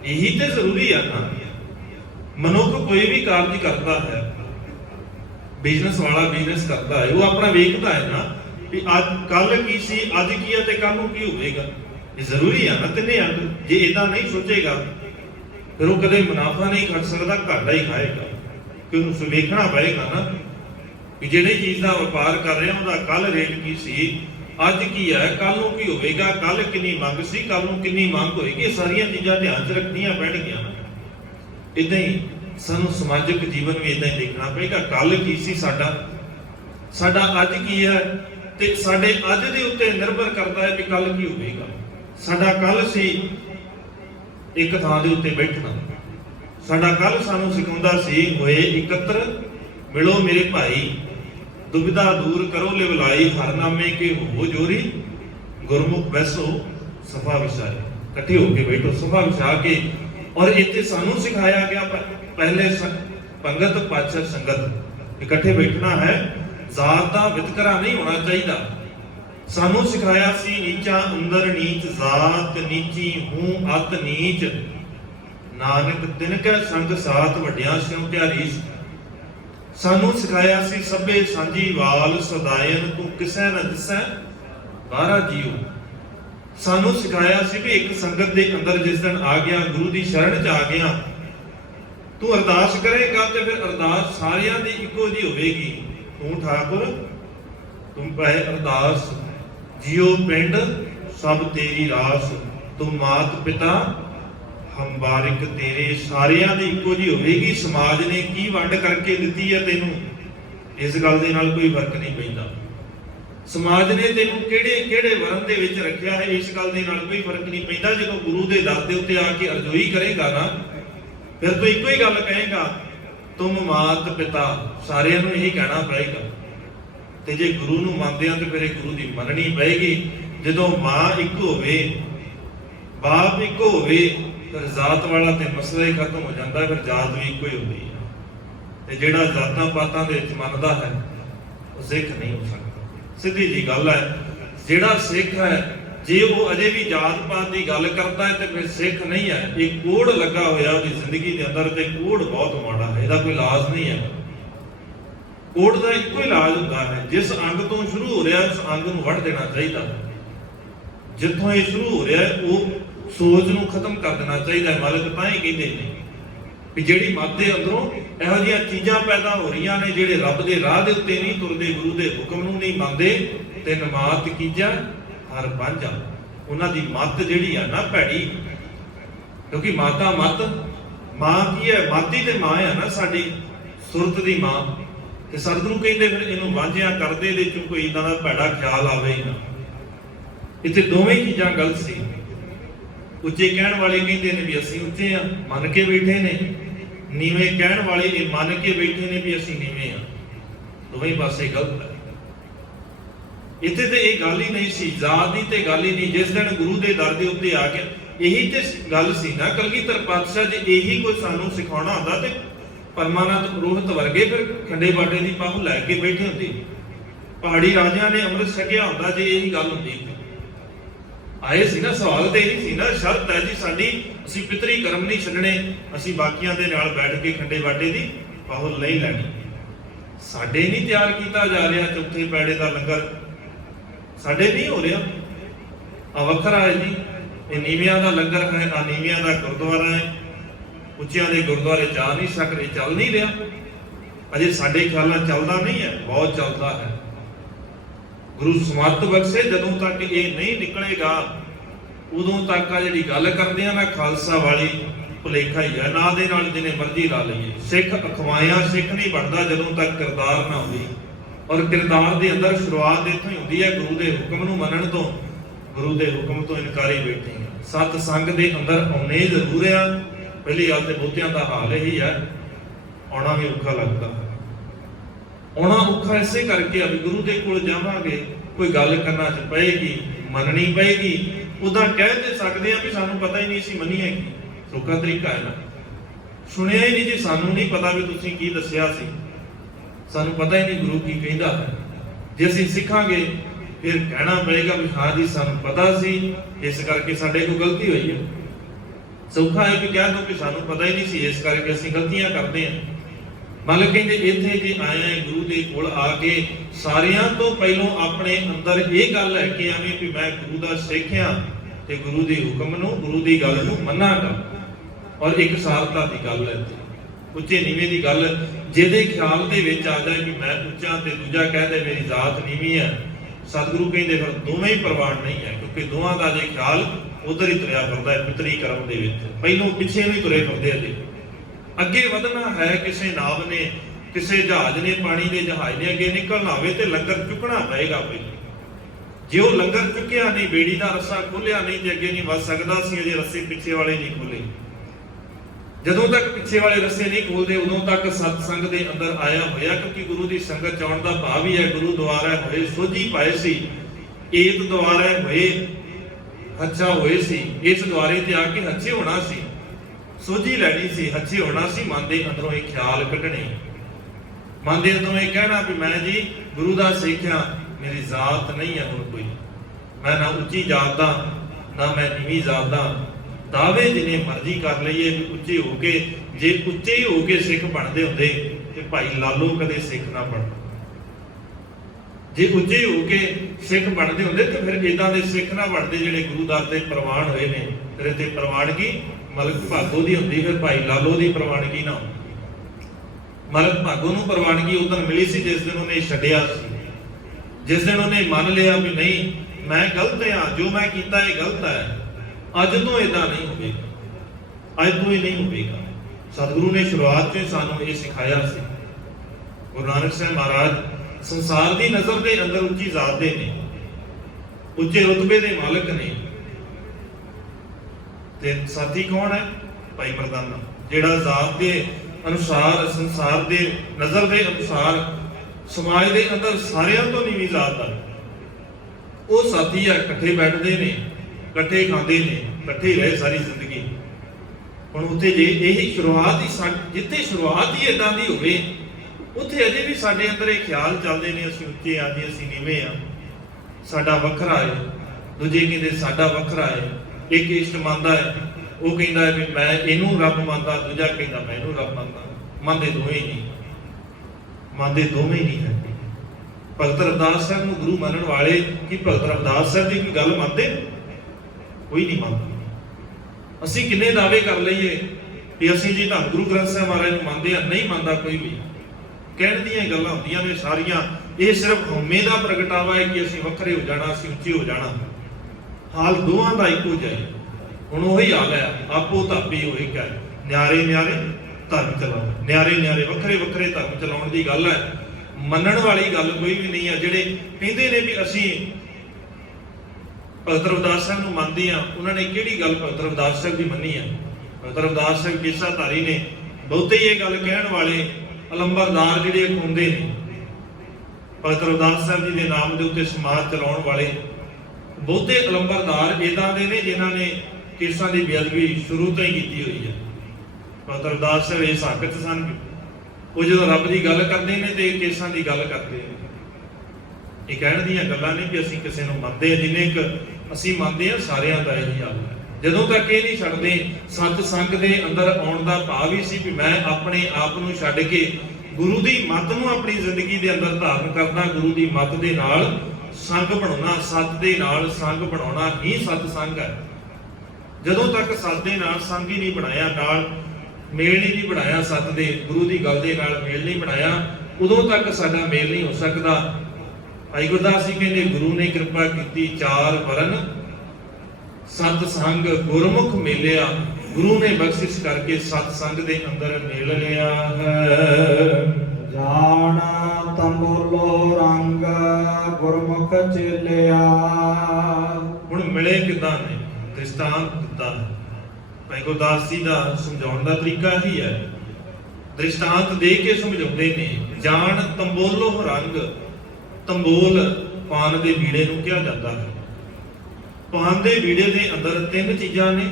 ਇਹੀ ਤੇ ਜ਼ਰੂਰੀ ਆ ਨਾ। ਮਨੁੱਖ ਕੋਈ ਵੀ ਕਾਰਜ ਕਰਦਾ ਹੈ, ਬਿਜ਼ਨਸ ਵਾਲਾ ਬਿਜ਼ਨਸ ਕਰਦਾ ਹੈ, ਉਹ ਆਪਣਾ ਵੇਖਦਾ ਹੈ ਨਾ ਵੀ ਅੱਜ ਕੱਲ ਕੀ ਸੀ, ਅੱਜ ਕੀ ਹੈ ਤੇ ਕੱਲ ਨੂੰ ਕੀ ਹੋਵੇਗਾ। ਇਹ ਜ਼ਰੂਰੀ ਆ ਨਾ ਤਿੰਨੇ ਅੰਗ। ਜੇ ਇਦਾਂ ਨਹੀਂ ਸੋਚੇਗਾ ਫਿਰ ਉਹ ਕਦੇ ਮੁਨਾਫਾ ਨਹੀਂ ਕੱਢ ਸਕਦਾ, ਘਾਟਾ ਹੀ ਖਾਏਗਾ। ਕਿ ਉਹਨੂੰ ਵੇਖਣਾ ਪਏਗਾ ਨਾ ਕਿ ਜਿਹੜੀ ਚੀਜ਼ ਦਾ ਵਪਾਰ ਕਰ ਰਿਹਾ ਉਹਦਾ ਕੱਲ ਰੇਟ ਕੀ ਸੀ, ਅੱਜ ਕੀ ਹੈ, ਕੱਲ ਨੂੰ ਕੀ ਹੋਵੇਗਾ, ਕੱਲ ਕਿੰਨੀ ਮੰਗ ਸੀ, ਕੱਲ ਨੂੰ ਕਿੰਨੀ ਮੰਗ ਹੋਏਗੀ। ਇਹ ਸਾਰੀਆਂ ਚੀਜ਼ਾਂ ਧਿਆਨ 'ਚ ਰੱਖਣੀਆਂ ਪੈਣਗੀਆਂ। ਇਦਾਂ ਹੀ ਸਾਨੂੰ ਸਮਾਜਿਕ ਜੀਵਨ ਵੀ ਇਦਾਂ ਹੀ ਦੇਖਣਾ ਪਏਗਾ। ਕੱਲ ਕੀ ਸੀ ਸਾਡਾ ਅੱਜ ਕੀ ਹੈ, ਤੇ ਸਾਡੇ ਅੱਜ ਦੇ ਉੱਤੇ ਨਿਰਭਰ ਕਰਦਾ ਹੈ ਕਿ ਕੱਲ ਕੀ ਹੋਵੇਗਾ। ਸਾਡਾ ਕੱਲ ਸੀ ਇੱਕ ਥਾਂ ਦੇ ਉੱਤੇ ਬੈਠਣਾ, ਸਾਡਾ ਕੱਲ ਸਾਨੂੰ ਸਿਖਾਉਂਦਾ ਸੀ ਹੋਏ ਇਕੱਤਰ ਮਿਲੋ ਮੇਰੇ ਭਾਈ, ਦੁਬਿਧਾ ਦੂਰ ਕਰੋ ਲਿਵਲਾਈ, ਹਰਨਾਮੇ ਕੇ ਹੋ ਜੋਰੀ, ਗੁਰਮੁਖ ਬੈਸੋ ਸਫਾ ਵਿਚਾਰੇ। ਇਕੱਠੇ ਹੋ ਕੇ ਬੈਠੋ ਸਫਾ ਵਿਚਾ ਕੇ। ਔਰ ਇੱਥੇ ਸਾਨੂੰ ਸਿਖਾਇਆ ਗਿਆ ਪਹਿਲੇ ਪੰਗਤ ਪਾਛਰ ਸੰਗਤ, ਇਕੱਠੇ ਬੈਠਣਾ ਹੈ। ਜ਼ਾਤ ਦਾ ਵਿਤਕਰਾ ਨਹੀਂ ਹੋਣਾ ਚਾਹੀਦਾ। ਸਾਨੂੰ ਸਿਖਾਇਆ ਸੀ ਨੀਚਾ ਅੰਦਰ ਨੀਚ, ਜ਼ਾਤ ਨੀਚੀ ਹੂੰ ਅਤ ਨੀਚ, ਨਾਨਕ ਤਿਨ ਕੈ ਸੰਗ ਸਾਥ, ਵੱਡਿਆਂ ਸਿਉ ਕਿਆ ਰੀਸ। ਸਾਨੂੰ ਸਿਖਾਇਆ ਸੀ ਸਭੇ ਸਾਂਝੀ ਵਾਲ, ਸਦਾਇਨ ਤੂੰ ਕਿਸੈ ਨਾ ਦਿਸੈ ਬਾਹਰਾ ਜੀਉ। ਸਾਨੂੰ ਸਿਖਾਇਆ ਸੀ ਵੀ ਇੱਕ ਸੰਗਤ ਦੇ ਅੰਦਰ ਜਿਸ ਦਿਨ ਆ ਗਿਆ, ਗੁਰੂ ਦੀ ਸ਼ਰਨ 'ਚ ਆ ਗਿਆ, ਤੂੰ ਅਰਦਾਸ ਕਰੇਗਾ ਤੇ ਫਿਰ ਅਰਦਾਸ ਸਾਰਿਆਂ ਦੀ ਇੱਕੋ ਜਿਹੀ ਹੋਵੇਗੀ। ਤੂੰ ਠਾਕੁਰ ਤੁਮ ਪਏ ਅਰਦਾਸ, ਜਿਉ ਪਿੰਡ ਸਭ ਤੇਰੀ ਰਾਸ, ਤੂੰ ਮਾਤ ਪਿਤਾ ਹਮ ਬਾਰਿਕ ਤੇਰੇ। ਸਾਰਿਆਂ ਦੀ ਇੱਕੋ ਜਿਹੀ ਹੋਵੇਗੀ। ਸਮਾਜ ਨੇ ਕੀ ਵੰਡ ਕਰਕੇ ਦਿੱਤੀ ਹੈ ਤੈਨੂੰ, ਇਸ ਗੱਲ ਦੇ ਨਾਲ ਕੋਈ ਫਰਕ ਨਹੀਂ ਪੈਂਦਾ। ਸਮਾਜ ਨੇ ਤੈਨੂੰ ਕਿਹੜੇ ਵਰਨ ਦੇ ਵਿੱਚ ਰੱਖਿਆ ਹੈ, ਇਸ ਗੱਲ ਦੇ ਨਾਲ ਕੋਈ ਫਰਕ ਨਹੀਂ ਪੈਂਦਾ। ਜਦੋਂ ਗੁਰੂ ਦੇ ਦਰ ਦੇ ਉੱਤੇ ਆ ਕੇ ਅਰਜ਼ੋਈ ਕਰੇਗਾ ਨਾ, ਫਿਰ ਤੂੰ ਇੱਕੋ ਹੀ ਗੱਲ ਕਹੇਗਾ, ਤੁਮ ਮਾਤ ਪਿਤਾ। ਸਾਰਿਆਂ ਨੂੰ ਇਹੀ ਕਹਿਣਾ ਪਏਗਾ। ਤੇ ਜੇ ਗੁਰੂ ਨੂੰ ਮੰਨਦੇ ਆ ਤੇ ਫਿਰ ਇਹ ਗੁਰੂ ਦੀ ਮੰਨਣੀ ਪਏਗੀ। ਜਦੋਂ ਮਾਂ ਇੱਕ ਹੋਵੇ, ਬਾਪ ਇੱਕ ਹੋਵੇ, ਫਿਰ ਜ਼ਾਤ ਵਾਲਾ ਤੇ ਮਸਲਾ ਹੀ ਖਤਮ ਹੋ ਜਾਂਦਾ। ਫਿਰ ਜਾਤ ਵੀ ਇੱਕੋ ਹੀ ਹੁੰਦੀ ਹੈ। ਤੇ ਜਿਹੜਾ ਜਾਤਾਂ ਪਾਤਾਂ ਦੇ ਵਿੱਚ ਮੰਨਦਾ ਹੈ ਉਹ ਸਿੱਖ ਨਹੀਂ ਹੋ ਸਕਦਾ। ਸਿੱਧੀ ਜੀ ਗੱਲ ਹੈ। ਜਿਹੜਾ ਸਿੱਖ ਹੈ, ਜੇ ਉਹ ਅਜੇ ਵੀ ਜਾਤ ਪਾਤ ਦੀ ਗੱਲ ਕਰਦਾ ਹੈ ਤੇ ਫਿਰ ਸਿੱਖ ਨਹੀਂ ਹੈ। ਇਹ ਕੋੜ ਲੱਗਾ ਹੋਇਆ ਉਹਦੀ ਜ਼ਿੰਦਗੀ ਦੇ ਅੰਦਰ, ਤੇ ਕੋੜ ਬਹੁਤ ਮਾੜਾ ਹੈ। ਇਹਦਾ ਕੋਈ ਇਲਾਜ ਨਹੀਂ ਹੈ। ਕੋੜ ਦਾ ਇੱਕੋ ਇਲਾਜ ਹੁੰਦਾ ਹੈ, ਜਿਸ ਅੰਗ ਤੋਂ ਸ਼ੁਰੂ ਹੋ ਰਿਹਾ ਉਸ ਅੰਗ ਨੂੰ ਵੱਢ ਦੇਣਾ ਚਾਹੀਦਾ। ਜਿੱਥੋਂ ਇਹ ਸ਼ੁਰੂ ਹੋ ਰਿਹਾ ਉਹ ਸੋਚ ਨੂੰ ਖਤਮ ਕਰ ਦੇਣਾ ਚਾਹੀਦਾ ਹੈ। ਮਾਲਕ ਤਾਂ ਹੀ ਕਹਿੰਦੇ ਨੇ ਵੀ ਜਿਹੜੀ ਮੱਤ ਦੇ ਅੰਦਰੋਂ ਇਹੋ ਜਿਹੀਆਂ ਚੀਜ਼ਾਂ ਪੈਦਾ ਹੋ ਰਹੀਆਂ ਨੇ, ਜਿਹੜੇ ਰੱਬ ਦੇ ਰਾਹ ਦੇ ਉੱਤੇ ਨਹੀਂ ਤੁਰਦੇ, ਗੁਰੂ ਦੇ ਹੁਕਮ ਨੂੰ ਨਹੀਂ ਮੰਨਦੇ, ਤੇ ਨਮਾਤ ਕੀਜਾ ਹਰ ਬਾਂਝਾ। ਉਹਨਾਂ ਦੀ ਮੱਤ ਜਿਹੜੀ ਆ ਨਾ ਭੈੜੀ, ਕਿਉਂਕਿ ਮਾਤਾ ਮੱਤ, ਮਾਂ ਕੀ ਹੈ, ਮਾਤੀ ਤੇ ਮਾਂ ਆ ਨਾ ਸਾਡੀ ਸੁਰਤ ਦੀ ਮਾਂ। ਤੇ ਸਤਿਗੁਰੂ ਕਹਿੰਦੇ ਫਿਰ ਇਹਨੂੰ ਵਾਂਝਿਆ ਕਰਦੇ, ਦੇ ਚੋਂ ਕੋਈ ਇਦਾਂ ਦਾ ਭੈੜਾ ਖਿਆਲ ਆਵੇ ਹੀ ਨਾ। ਇੱਥੇ ਦੋਵੇਂ ਚੀਜ਼ਾਂ ਗਲਤ ਸੀ। ਉੱਚੇ ਕਹਿਣ ਵਾਲੇ ਕਹਿੰਦੇ ਨੇ ਵੀ ਅਸੀਂ ਉੱਚੇ ਆ, ਮੰਨ ਕੇ ਬੈਠੇ ਨੇ। ਨੀਵੇਂ ਕਹਿਣ ਵਾਲੇ ਇਹ ਮੰਨ ਕੇ ਬੈਠੇ ਨੇ ਵੀ ਅਸੀਂ ਨੀਵੇਂ ਆ। ਦੋਵੇਂ ਪਾਸੇ ਗਲਤ ਹੈ। ਇੱਥੇ ਤੇ ਇਹ ਗੱਲ ਹੀ ਨਹੀਂ ਸੀ, ਜ਼ਾਤ ਦੀ ਤੇ ਗੱਲ ਹੀ ਨਹੀਂ। ਜਿਸ ਦਿਨ ਗੁਰੂ ਦੇ ਦਰ ਦੇ ਉੱਤੇ ਆ ਗਿਆ, ਇਹੀ ਤੇ ਗੱਲ ਸੀ ਨਾ। ਕਲਗੀਧਰ ਪਾਤਸ਼ਾਹ ਜੇ ਇਹੀ ਕੋਈ ਸਾਨੂੰ ਸਿਖਾਉਣਾ ਹੁੰਦਾ ਤੇ ਪਰਮਾਨੰਦ ਪੁਰੋਹਿਤ ਵਰਗੇ ਫਿਰ ਖੰਡੇ ਬਾਟੇ ਦੀ ਪਾਹੂ ਲੈ ਕੇ ਬੈਠੇ ਹੁੰਦੇ। ਪਹਾੜੀ ਰਾਜਿਆਂ ਨੇ ਅੰਮ੍ਰਿਤ ਛਕਿਆ ਹੁੰਦਾ ਜੇ ਇਹੀ ਗੱਲ ਹੁੰਦੀ। ਆਏ ਸੀ ਨਾ, ਸਵਾਲ ਤੇ ਇਹੀ ਸੀ ਨਾ, ਸ਼ਰਤ ਹੈ ਜੀ ਸਾਡੀ, ਅਸੀਂ ਪਿਤਰੀ ਕਰਮ ਨਹੀਂ ਛੱਡਣੇ, ਅਸੀਂ ਬਾਕੀਆਂ ਦੇ ਨਾਲ ਬੈਠ ਕੇ ਖੰਡੇ ਬਾਟੇ ਦੀ ਪਾਹੂ ਨਹੀਂ ਲੈਣੀ। ਸਾਡੇ ਨਹੀਂ ਤਿਆਰ ਕੀਤਾ ਜਾ ਰਿਹਾ ਚੌਥੇ ਪੈੜੇ ਦਾ ਲੰਗਰ, ਸਾਡੇ ਨਹੀਂ ਹੋ ਰਿਹਾ। ਆ ਵੱਖਰਾ ਹੈ ਜੀ, ਇਹ ਨੀਵਿਆਂ ਦਾ ਲੰਗਰ ਹੈ, ਆ ਨੀਵਿਆਂ ਦਾ ਗੁਰਦੁਆਰਾ ਹੈ। ਉੱਚਿਆਂ ਦੇ ਗੁਰਦੁਆਰੇ ਜਾ ਨਹੀਂ ਸਕਦੇ, ਚੱਲ ਨਹੀਂ ਰਿਹਾ। ਅਜੇ ਸਾਡੇ ਖਿਆਲਾਂ ਚੱਲਦਾ ਨਹੀਂ ਹੈ, ਬਹੁਤ ਚੱਲਦਾ ਹੈ। ਗੁਰੂ ਸਮਰਥ ਬਖਸ਼ੇ, ਜਦੋਂ ਤੱਕ ਇਹ ਨਹੀਂ ਨਿਕਲੇਗਾ ਉਦੋਂ ਤੱਕ ਆ ਜਿਹੜੀ ਗੱਲ ਕਰਦੇ ਆ ਨਾ ਖਾਲਸਾ ਵਾਲੀ, ਭੁਲੇਖਾ ਹੀ ਹੈ। ਨਾ ਦੇ ਨਾਲ ਜਿੰਨੇ ਮਰਜ਼ੀ ਲਾ ਲਈਏ, ਸਿੱਖ ਅਖਵਾਇਆ ਸਿੱਖ ਨਹੀਂ ਬਣਦਾ ਜਦੋਂ ਤੱਕ ਕਿਰਦਾਰ ਨਾ ਹੋਵੇ। ਔਰ ਕਿਰਦਾਰ ਦੇ ਅੰਦਰ ਸ਼ੁਰੂਆਤ ਇੱਥੋਂ ਹੀ ਹੁੰਦੀ ਹੈ, ਗੁਰੂ ਦੇ ਹੁਕਮ ਨੂੰ ਮੰਨਣ ਤੋਂ। ਗੁਰੂ ਦੇ ਹੁਕਮ ਤੋਂ ਇਨਕਾਰੀ ਬੈਠੇ ਆ। ਸਤ ਸੰਗ ਦੇ ਅੰਦਰ ਆਉਣੇ ਜ਼ਰੂਰ ਆ। ਪਹਿਲੀ ਗੱਲ ਤੇ ਬਹੁਤਿਆਂ ਦਾ ਹਾਲ ਇਹੀ ਹੈ, ਆਉਣਾ ਵੀ ਔਖਾ ਲੱਗਦਾ ਹੈ। ਆਉਣਾ ਔਖਾ ਇਸੇ ਕਰਕੇ ਆ ਵੀ ਗੁਰੂ ਦੇ ਕੋਲ ਜਾਵਾਂਗੇ, ਕੋਈ ਗੱਲ ਕਰਨਾ ਚ ਪਏਗੀ, ਮੰਨਣੀ ਪਏਗੀ। ਉਦਾਂ ਕਹਿ ਤੇ ਸਕਦੇ ਆ ਵੀ ਸਾਨੂੰ ਪਤਾ ਹੀ ਨਹੀਂ ਸੀ ਮੰਨੀ ਹੈਗੀ, ਸੌਖਾ ਤਰੀਕਾ ਹੈ ਨਾ। ਸੁਣਿਆ ਹੀ ਨਹੀਂ ਜੀ, ਸਾਨੂੰ ਨਹੀਂ ਪਤਾ ਵੀ ਤੁਸੀਂ ਕੀ ਦੱਸਿਆ ਸੀ, ਸਾਨੂੰ ਪਤਾ ਹੀ ਨਹੀਂ ਗੁਰੂ ਕੀ ਕਹਿੰਦਾ ਹੈ। ਜੇ ਅਸੀਂ ਸਿੱਖਾਂਗੇ ਫਿਰ ਕਹਿਣਾ ਪਏਗਾ ਵੀ ਹਾਂ ਜੀ ਸਾਨੂੰ ਪਤਾ ਸੀ, ਇਸ ਕਰਕੇ ਸਾਡੇ ਕੋਲ ਗਲਤੀ ਹੋਈ ਹੈ। ਸੌਖਾ ਹੈ ਕਿ ਕਹਿ ਦੋ ਕਿ ਸਾਨੂੰ ਪਤਾ ਹੀ ਨਹੀਂ ਸੀ, ਇਸ ਕਰਕੇ ਅਸੀਂ ਗਲਤੀਆਂ ਕਰਦੇ ਹਾਂ। ਮਤਲਬ ਕਹਿੰਦੇ ਇੱਥੇ ਜੇ ਆਇਆ ਗੁਰੂ ਦੇ ਕੋਲ ਆ ਕੇ ਸਾਰਿਆਂ ਤੋਂ ਪਹਿਲਾਂ ਆਪਣੇ ਅੰਦਰ ਇਹ ਗੱਲ ਲੈ ਕੇ ਆਵੇਂ ਵੀ ਮੈਂ ਗੁਰੂ ਦਾ ਸਿੱਖ ਹਾਂ ਤੇ ਗੁਰੂ ਦੇ ਹੁਕਮ ਨੂੰ, ਗੁਰੂ ਦੀ ਗੱਲ ਨੂੰ ਮੰਨਾਂਗਾ। ਔਰ ਇੱਕ ਸਾਰਤਾ ਦੀ ਗੱਲ ਹੈ, ਉੱਚੇ ਨੀਵੇਂ ਦੀ ਗੱਲ। ਜਿਹਦੇ ਖਿਆਲ ਦੇ ਵਿੱਚ ਆ ਜਾਏ ਕਿ ਮੈਂ ਉੱਚਾ ਤੇ ਦੂਜਾ ਕਹਿ ਦੇ ਮੇਰੀ ਜ਼ਾਤ ਨੀਵੀਂ ਹੈ, ਸਤਿਗੁਰੂ ਕਹਿੰਦੇ ਫਿਰ ਦੋਵੇਂ ਹੀ ਪ੍ਰਵਾਨ ਨਹੀਂ ਹੈ, ਕਿਉਂਕਿ ਦੋਵਾਂ ਦਾ ਜੇ ਖਿਆਲ ਉਧਰ ਹੀ ਤੁਰਿਆ ਫਿਰਦਾ ਹੈ ਪਿਤਰੀ ਕਰਮ ਦੇ ਵਿੱਚ। ਪਹਿਲੋਂ ਪਿੱਛੇ ਨੂੰ ਹੀ ਤੁਰੇ ਫਿਰਦੇ ਆ ਜੀ। ਅੱਗੇ ਵਧਣਾ ਹੈ ਕਿਸੇ ਨਾਵ ਨੇ, ਕਿਸੇ ਜਹਾਜ਼ ਨੇ, ਪਾਣੀ ਦੇ ਜਹਾਜ਼ ਨੇ ਅੱਗੇ ਨਿਕਲਣਾ ਹੋਵੇ ਤੇ ਲੰਗਰ ਚੁੱਕਣਾ ਪਏਗਾ ਪਹਿਲਾਂ। ਜੇ ਉਹ ਲੰਗਰ ਚੁੱਕਿਆ ਨਹੀਂ, ਬੇੜੀ ਦਾ ਰੱਸਾ ਖੋਲਿਆ ਨਹੀਂ ਤੇ ਅੱਗੇ ਨਹੀਂ ਵੱਧ ਸਕਦਾ ਸੀ। ਅਜੇ ਰੱਸੇ ਪਿੱਛੇ ਵਾਲੇ ਨਹੀਂ ਖੋਲੇ। ਜਦੋਂ ਤੱਕ ਪਿੱਛੇ ਵਾਲੇ ਰੱਸੇ ਨਹੀਂ ਖੋਲਦੇ ਉਦੋਂ ਤੱਕ ਸਤਸੰਗ ਦੇ ਅੰਦਰ ਆਇਆ ਹੋਇਆ, ਕਿਉਂਕਿ ਗੁਰੂ ਦੀ ਸੰਗਤ ਚਾਉਣ ਦਾ ਭਾਵ ਹੀ ਹੈ ਗੁਰੂ ਦੁਆਰਾ ਹੋਏ ਸੋਝੀ ਪਾਏ ਸੀ, ਏਤ ਦੁਆਰਾ ਹੋਏ ਹੱਛਾ ਹੋਏ ਸੀ। ਇਸ ਦੁਆਰੇ ਤੇ ਆ ਕੇ ਹੱਛੇ ਹੋਣਾ ਸੀ, ਸੋਝੀ ਲੈਣੀ ਸੀ, ਹੱਛੇ ਹੋਣਾ ਸੀ। ਮਨ ਦੇ ਅੰਦਰੋਂ ਇਹ ਖਿਆਲ ਕੱਢਣੇ, ਮਨ ਦੇ ਅੰਦਰੋਂ ਇਹ ਕਹਿਣਾ ਵੀ ਮੈਂ ਜੀ ਗੁਰੂ ਦਾ ਸਿੱਖ ਹਾਂ, ਮੇਰੀ ਜ਼ਾਤ ਨਹੀਂ ਹੈ ਹੁਣ ਕੋਈ, ਮੈਂ ਨਾ ਉੱਚੀ ਜਾਤ ਦਾ ਨਾ ਮੈਂ ਨੀਵੀਂ ਜਾਤ ਦਾ। ਦਾਅਵੇ ਜਿਨੇ ਮਰਜ਼ੀ ਕਰ ਲਈਏ ਵੀ ਉੱਚੇ ਹੋ ਕੇ, ਜੇ ਉੱਚੇ ਹੀ ਹੋ ਕੇ ਸਿੱਖ ਬਣਦੇ ਹੁੰਦੇ ਤੇ ਭਾਈ ਲਾਲੋ ਕਦੇ ਸਿੱਖ ਨਾ ਬਣਦਾ। ਜੇ ਉੱਚੇ ਹੋ ਕੇ ਸਿੱਖ ਬਣਦੇ ਹੁੰਦੇ ਤੇ ਫਿਰ ਇਦਾਂ ਦੇ ਸਿੱਖ ਨਾ ਬਣਦੇ ਜਿਹੜੇ ਗੁਰੂ ਦਰ ਤੇ ਪ੍ਰਵਾਨ ਹੋਏ ਨੇ। ਤੇਰੇ ਤੇ ਪ੍ਰਵਾਨਗੀ ਮਲਕ ਭਾਗੋ ਦੀ ਹੁੰਦੀ, ਫਿਰ ਭਾਈ ਲਾਲੋ ਦੀ ਪ੍ਰਵਾਨਗੀ ਨਾ ਹੁੰਦੀ। ਮਲਕ ਭਾਗੋ ਨੂੰ ਪ੍ਰਵਾਨਗੀ ਉਦੋਂ ਮਿਲੀ ਸੀ ਜਿਸ ਦਿਨ ਉਹਨੇ ਛੱਡਿਆ ਸੀ, ਜਿਸ ਦਿਨ ਉਹਨੇ ਮੰਨ ਲਿਆ ਵੀ ਨਹੀਂ ਮੈਂ ਗਲਤ ਹਾਂ, ਜੋ ਮੈਂ ਕੀਤਾ ਇਹ ਗਲਤ ਹੈ। ਅੱਜ ਤੋਂ ਇਦਾਂ ਨਹੀਂ ਹੋਵੇਗਾ, ਅੱਜ ਤੋਂ ਹੀ ਨਹੀਂ ਹੋਵੇਗਾ। ਸਤਿਗੁਰੂ ਨੇ ਸ਼ੁਰੂਆਤ ਤੋਂ ਸਾਨੂੰ ਇਹ ਸਿਖਾਇਆ ਸੀ। ਗੁਰੂ ਨਾਨਕ ਸਾਹਿਬ ਮਹਾਰਾਜ ਸੰਸਾਰ ਦੀ ਨਜ਼ਰ ਦੇ ਅੰਦਰ ਉੱਚੀ ਜ਼ਾਤ ਦੇ ਨੇ, ਉੱਚੇ ਰੁਤਬੇ ਦੇ ਮਾਲਕ ਨੇ। ਤੇ ਸਾਥੀ ਕੌਣ ਹੈ? ਭਾਈ ਮਰਦਾਨਾ, ਜਿਹੜਾ ਜ਼ਾਤ ਦੇ ਅਨੁਸਾਰ, ਸੰਸਾਰ ਦੇ ਨਜ਼ਰ ਦੇ ਅਨੁਸਾਰ ਸਮਾਜ ਦੇ ਅੰਦਰ ਸਾਰਿਆਂ ਤੋਂ ਨੀਵੀਂ ਜ਼ਾਤ ਦਾ ਉਹ ਸਾਥੀ ਆ। ਇਕੱਠੇ ਬੈਠਦੇ ਨੇ, ਇਕੱਠੇ ਖਾਂਦੇ ਨੇ, ਇਕੱਠੇ ਰਹੇ ਸਾਰੀ ਜ਼ਿੰਦਗੀ। ਹੁਣ ਉੱਥੇ ਜੇ ਇਹੀ ਸ਼ੁਰੂਆਤ ਹੀ ਜਿੱਥੇ ਸ਼ੁਰੂਆਤ ਹੀ ਇਦਾਂ ਦੀ ਹੋਵੇ, ਉੱਥੇ ਅਜੇ ਵੀ ਸਾਡੇ ਅੰਦਰ ਇਹ ਖਿਆਲ ਚੱਲਦੇ ਨੇ ਅਸੀਂ ਉੱਚੇ ਆ ਜੀ, ਅਸੀਂ ਨੀਵੇਂ ਆ, ਸਾਡਾ ਵੱਖਰਾ ਹੈ। ਦੂਜੇ ਕਹਿੰਦੇ ਸਾਡਾ ਵੱਖਰਾ ਹੈ। ਇੱਕ ਇਸ਼ਟ ਮੰਨਦਾ ਹੈ, ਉਹ ਕਹਿੰਦਾ ਵੀ ਮੈਂ ਇਹਨੂੰ ਰੱਬ ਮੰਨਦਾ, ਦੂਜਾ ਕਹਿੰਦਾ ਮੈਂ ਇਹਨੂੰ ਰੱਬ ਮੰਨਦਾ। ਮੰਨਦੇ ਦੋਵੇਂ ਨਹੀਂ, ਮੰਨਦੇ ਦੋਵੇਂ ਨਹੀਂ ਹੈ। ਭਗਤ ਰਵਿਦਾਸ ਸਾਹਿਬ ਨੂੰ ਗੁਰੂ ਮੰਨਣ ਵਾਲੇ ਕੀ ਭਗਤ ਰਵਿਦਾਸ ਸਾਹਿਬ ਦੀ ਕੋਈ ਗੱਲ ਮੰਨਦੇ? ਕੋਈ ਨਹੀਂ ਮੰਨਦਾ। ਅਸੀਂ ਕਿੰਨੇ ਦਾਅਵੇ ਕਰ ਲਈਏ ਕਿ ਅਸੀਂ ਜੀ ਧੰਨ ਗੁਰੂ ਗ੍ਰੰਥ ਸਾਹਿਬ ਮਹਾਰਾਜ ਨੂੰ ਮੰਨਦੇ ਆ, ਨਹੀਂ ਮੰਨਦਾ ਕੋਈ ਵੀ। ਕਹਿਣ ਦੀਆਂ ਗੱਲਾਂ ਹੁੰਦੀਆਂ ਨੇ ਸਾਰੀਆਂ, ਇਹ ਸਿਰਫ ਹਉਮੈ ਦਾ ਪ੍ਰਗਟਾਵਾ ਹੈ ਕਿ ਅਸੀਂ ਵੱਖਰੇ ਹੋ ਜਾਣਾ, ਅਸੀਂ ਉੱਚੇ ਹੋ ਜਾਣਾ। ਹਾਲ ਦੋਵਾਂ ਦਾ ਇੱਕੋ ਜਿਹਾ। ਹੁਣ ਉਹੀ ਹਾਲ ਹੈ, ਆਪੋ ਧਾਪੀ ਹੋਏ ਕਿਆ ਨਿਆਰੇ ਨਿਆਰੇ ਧਰਮ ਚਲਾਉਣ, ਨਿਆਰੇ ਨਿਆਰੇ ਵੱਖਰੇ ਵੱਖਰੇ ਧਰਮ ਚਲਾਉਣ ਦੀ ਗੱਲ ਹੈ। ਮੰਨਣ ਵਾਲੀ ਗੱਲ ਕੋਈ ਵੀ ਨਹੀਂ ਹੈ। ਜਿਹੜੇ ਕਹਿੰਦੇ ਨੇ ਵੀ ਅਸੀਂ ਭਗਤ ਰਵਿਦਾਸ ਸਾਹਿਬ ਨੂੰ ਮੰਨਦੇ ਆ, ਉਹਨਾਂ ਨੇ ਕਿਹੜੀ ਗੱਲ ਭਗਤ ਰਵਿਦਾਸ ਸਾਹਿਬ ਦੀ ਮੰਨੀ ਹੈ? ਭਗਤ ਰਵਿਦਾਸ ਸਾਹਿਬ ਕਿੱਸਾਧਾਰੀ ਨੇ, ਬਹੁਤੇ ਇਹ ਗੱਲ ਕਹਿਣ ਵਾਲੇ ਅਲੰਬਰਦਾਰ ਜਿਹੜੇ ਹੁੰਦੇ ਨੇ, ਭਗਤ ਰਵਿਦਾਸ ਸਾਹਿਬ ਜੀ ਦੇ ਨਾਮ ਦੇ ਉੱਤੇ ਸਮਾਜ ਚਲਾਉਣ ਵਾਲੇ ਬਹੁਤੇ ਅਲੰਬਰਦਾਰ ਇਦਾਂ ਦੇ ਨੇ ਜਿਨ੍ਹਾਂ ਨੇ ਕੇਸਾਂ ਦੀ ਬੇਅਦਬੀ ਸ਼ੁਰੂ ਤੋਂ ਹੀ ਕੀਤੀ ਹੋਈ ਹੈ। ਭਗਤ ਰਵਿਦਾਸ ਸਾਹਿਬ ਇਸ ਹੱਕ 'ਚ ਸਨ। ਉਹ ਜਦੋਂ ਰੱਬ ਦੀ ਗੱਲ ਕਰਦੇ ਨੇ ਤੇ ਕੇਸਾਂ ਦੀ ਗੱਲ ਕਰਦੇ ਨੇ। ਇਹ ਕਹਿਣ ਦੀਆਂ ਗੱਲਾਂ ਨਹੀਂ ਕਿ ਅਸੀਂ ਕਿਸੇ ਨੂੰ ਮੰਨਦੇ ਹਾਂ, ਜਿੰਨੇ ਕੁ ਅਸੀਂ ਮੰਨਦੇ ਹਾਂ ਸਾਰਿਆਂ ਦਾ ਇਹੀ ਹਾਲ ਹੈ। ਜਦੋਂ ਤੱਕ ਇਹ ਨਹੀਂ ਛੱਡਦੇ, ਸਤ ਸੰਗ ਦੇ ਅੰਦਰ ਆਉਣ ਦਾ ਭਾਵ ਹੀ ਸੀ ਕਿ ਮੈਂ ਆਪਣੇ ਆਪ ਨੂੰ ਛੱਡ ਕੇ ਗੁਰੂ ਦੀ ਮੱਤ ਨੂੰ ਆਪਣੀ ਜ਼ਿੰਦਗੀ ਦੇ ਅੰਦਰ ਧਾਰਨ ਕਰਨਾ, ਗੁਰੂ ਦੀ ਮੱਤ ਦੇ ਨਾਲ ਸੰਗ ਬਣਾਉਣਾ, ਸਤ ਦੇ ਨਾਲ ਸੰਗ ਬਣਾਉਣਾ ਹੀ ਸਤ ਸੰਗ ਹੈ। ਜਦੋਂ ਤੱਕ ਸਤ ਦੇ ਨਾਲ ਸੰਗ ਹੀ ਨਹੀਂ ਬਣਾਇਆ, ਨਾਲ ਮੇਲ ਹੀ ਨਹੀਂ ਬਣਾਇਆ, ਸਤ ਦੇ ਗੁਰੂ ਦੀ ਗੱਲ ਦੇ ਨਾਲ ਮੇਲ ਨਹੀਂ ਬਣਾਇਆ, ਉਦੋਂ ਤੱਕ ਸਾਡਾ ਮੇਲ ਨਹੀਂ ਹੋ ਸਕਦਾ। ਭਾਈ ਗੁਰਦਾਸ ਜੀ ਕਹਿੰਦੇ ਗੁਰੂ ਨੇ ਕਿਰਪਾ ਕੀਤੀ 4 ਵਰਨ, ਸਤ ਸੰਗ ਗੁਰਮੁਖ ਮਿਲਿਆ। ਗੁਰੂ ਨੇ ਬਖਸ਼ਿਸ਼ ਕਰਕੇ ਸਤ ਸੰਗ ਦੇ ਅੰਦਰ ਮਿਲ ਲਿਆ ਹੈ। ਜਾਣਾ ਤੰਬੋਲੋ ਰੰਗ ਗੁਰਮੁਖ ਚੇਲਿਆ। ਹੁਣ ਮਿਲੇ ਕਿੱਦਾਂ ਨੇ? ਦ੍ਰਿਸ਼ਟਾਂਤ ਦਿੱਤਾ। ਭਾਈ ਗੁਰਦਾਸ ਜੀ ਦਾ ਸਮਝਾਉਣ ਦਾ ਤਰੀਕਾ ਹੀ ਹੈ। ਦ੍ਰਿਸ਼ਟਾਂਤ ਦੇ ਕੇ ਸਮਝਾਉਂਦੇ ਨੇ। ਜਾਣ ਤੰਬੋਲੋ ਰੰਗ, ਤੰਬੋਲ ਪਾਨ ਦੇ ਬੀੜੇ ਨੂੰ ਕਿਹਾ ਜਾਂਦਾ ਹੈ। ਪਾਨ ਦੇ ਬੀੜੇ ਦੇ ਅੰਦਰ ਤਿੰਨ ਚੀਜ਼ਾਂ ਨੇ,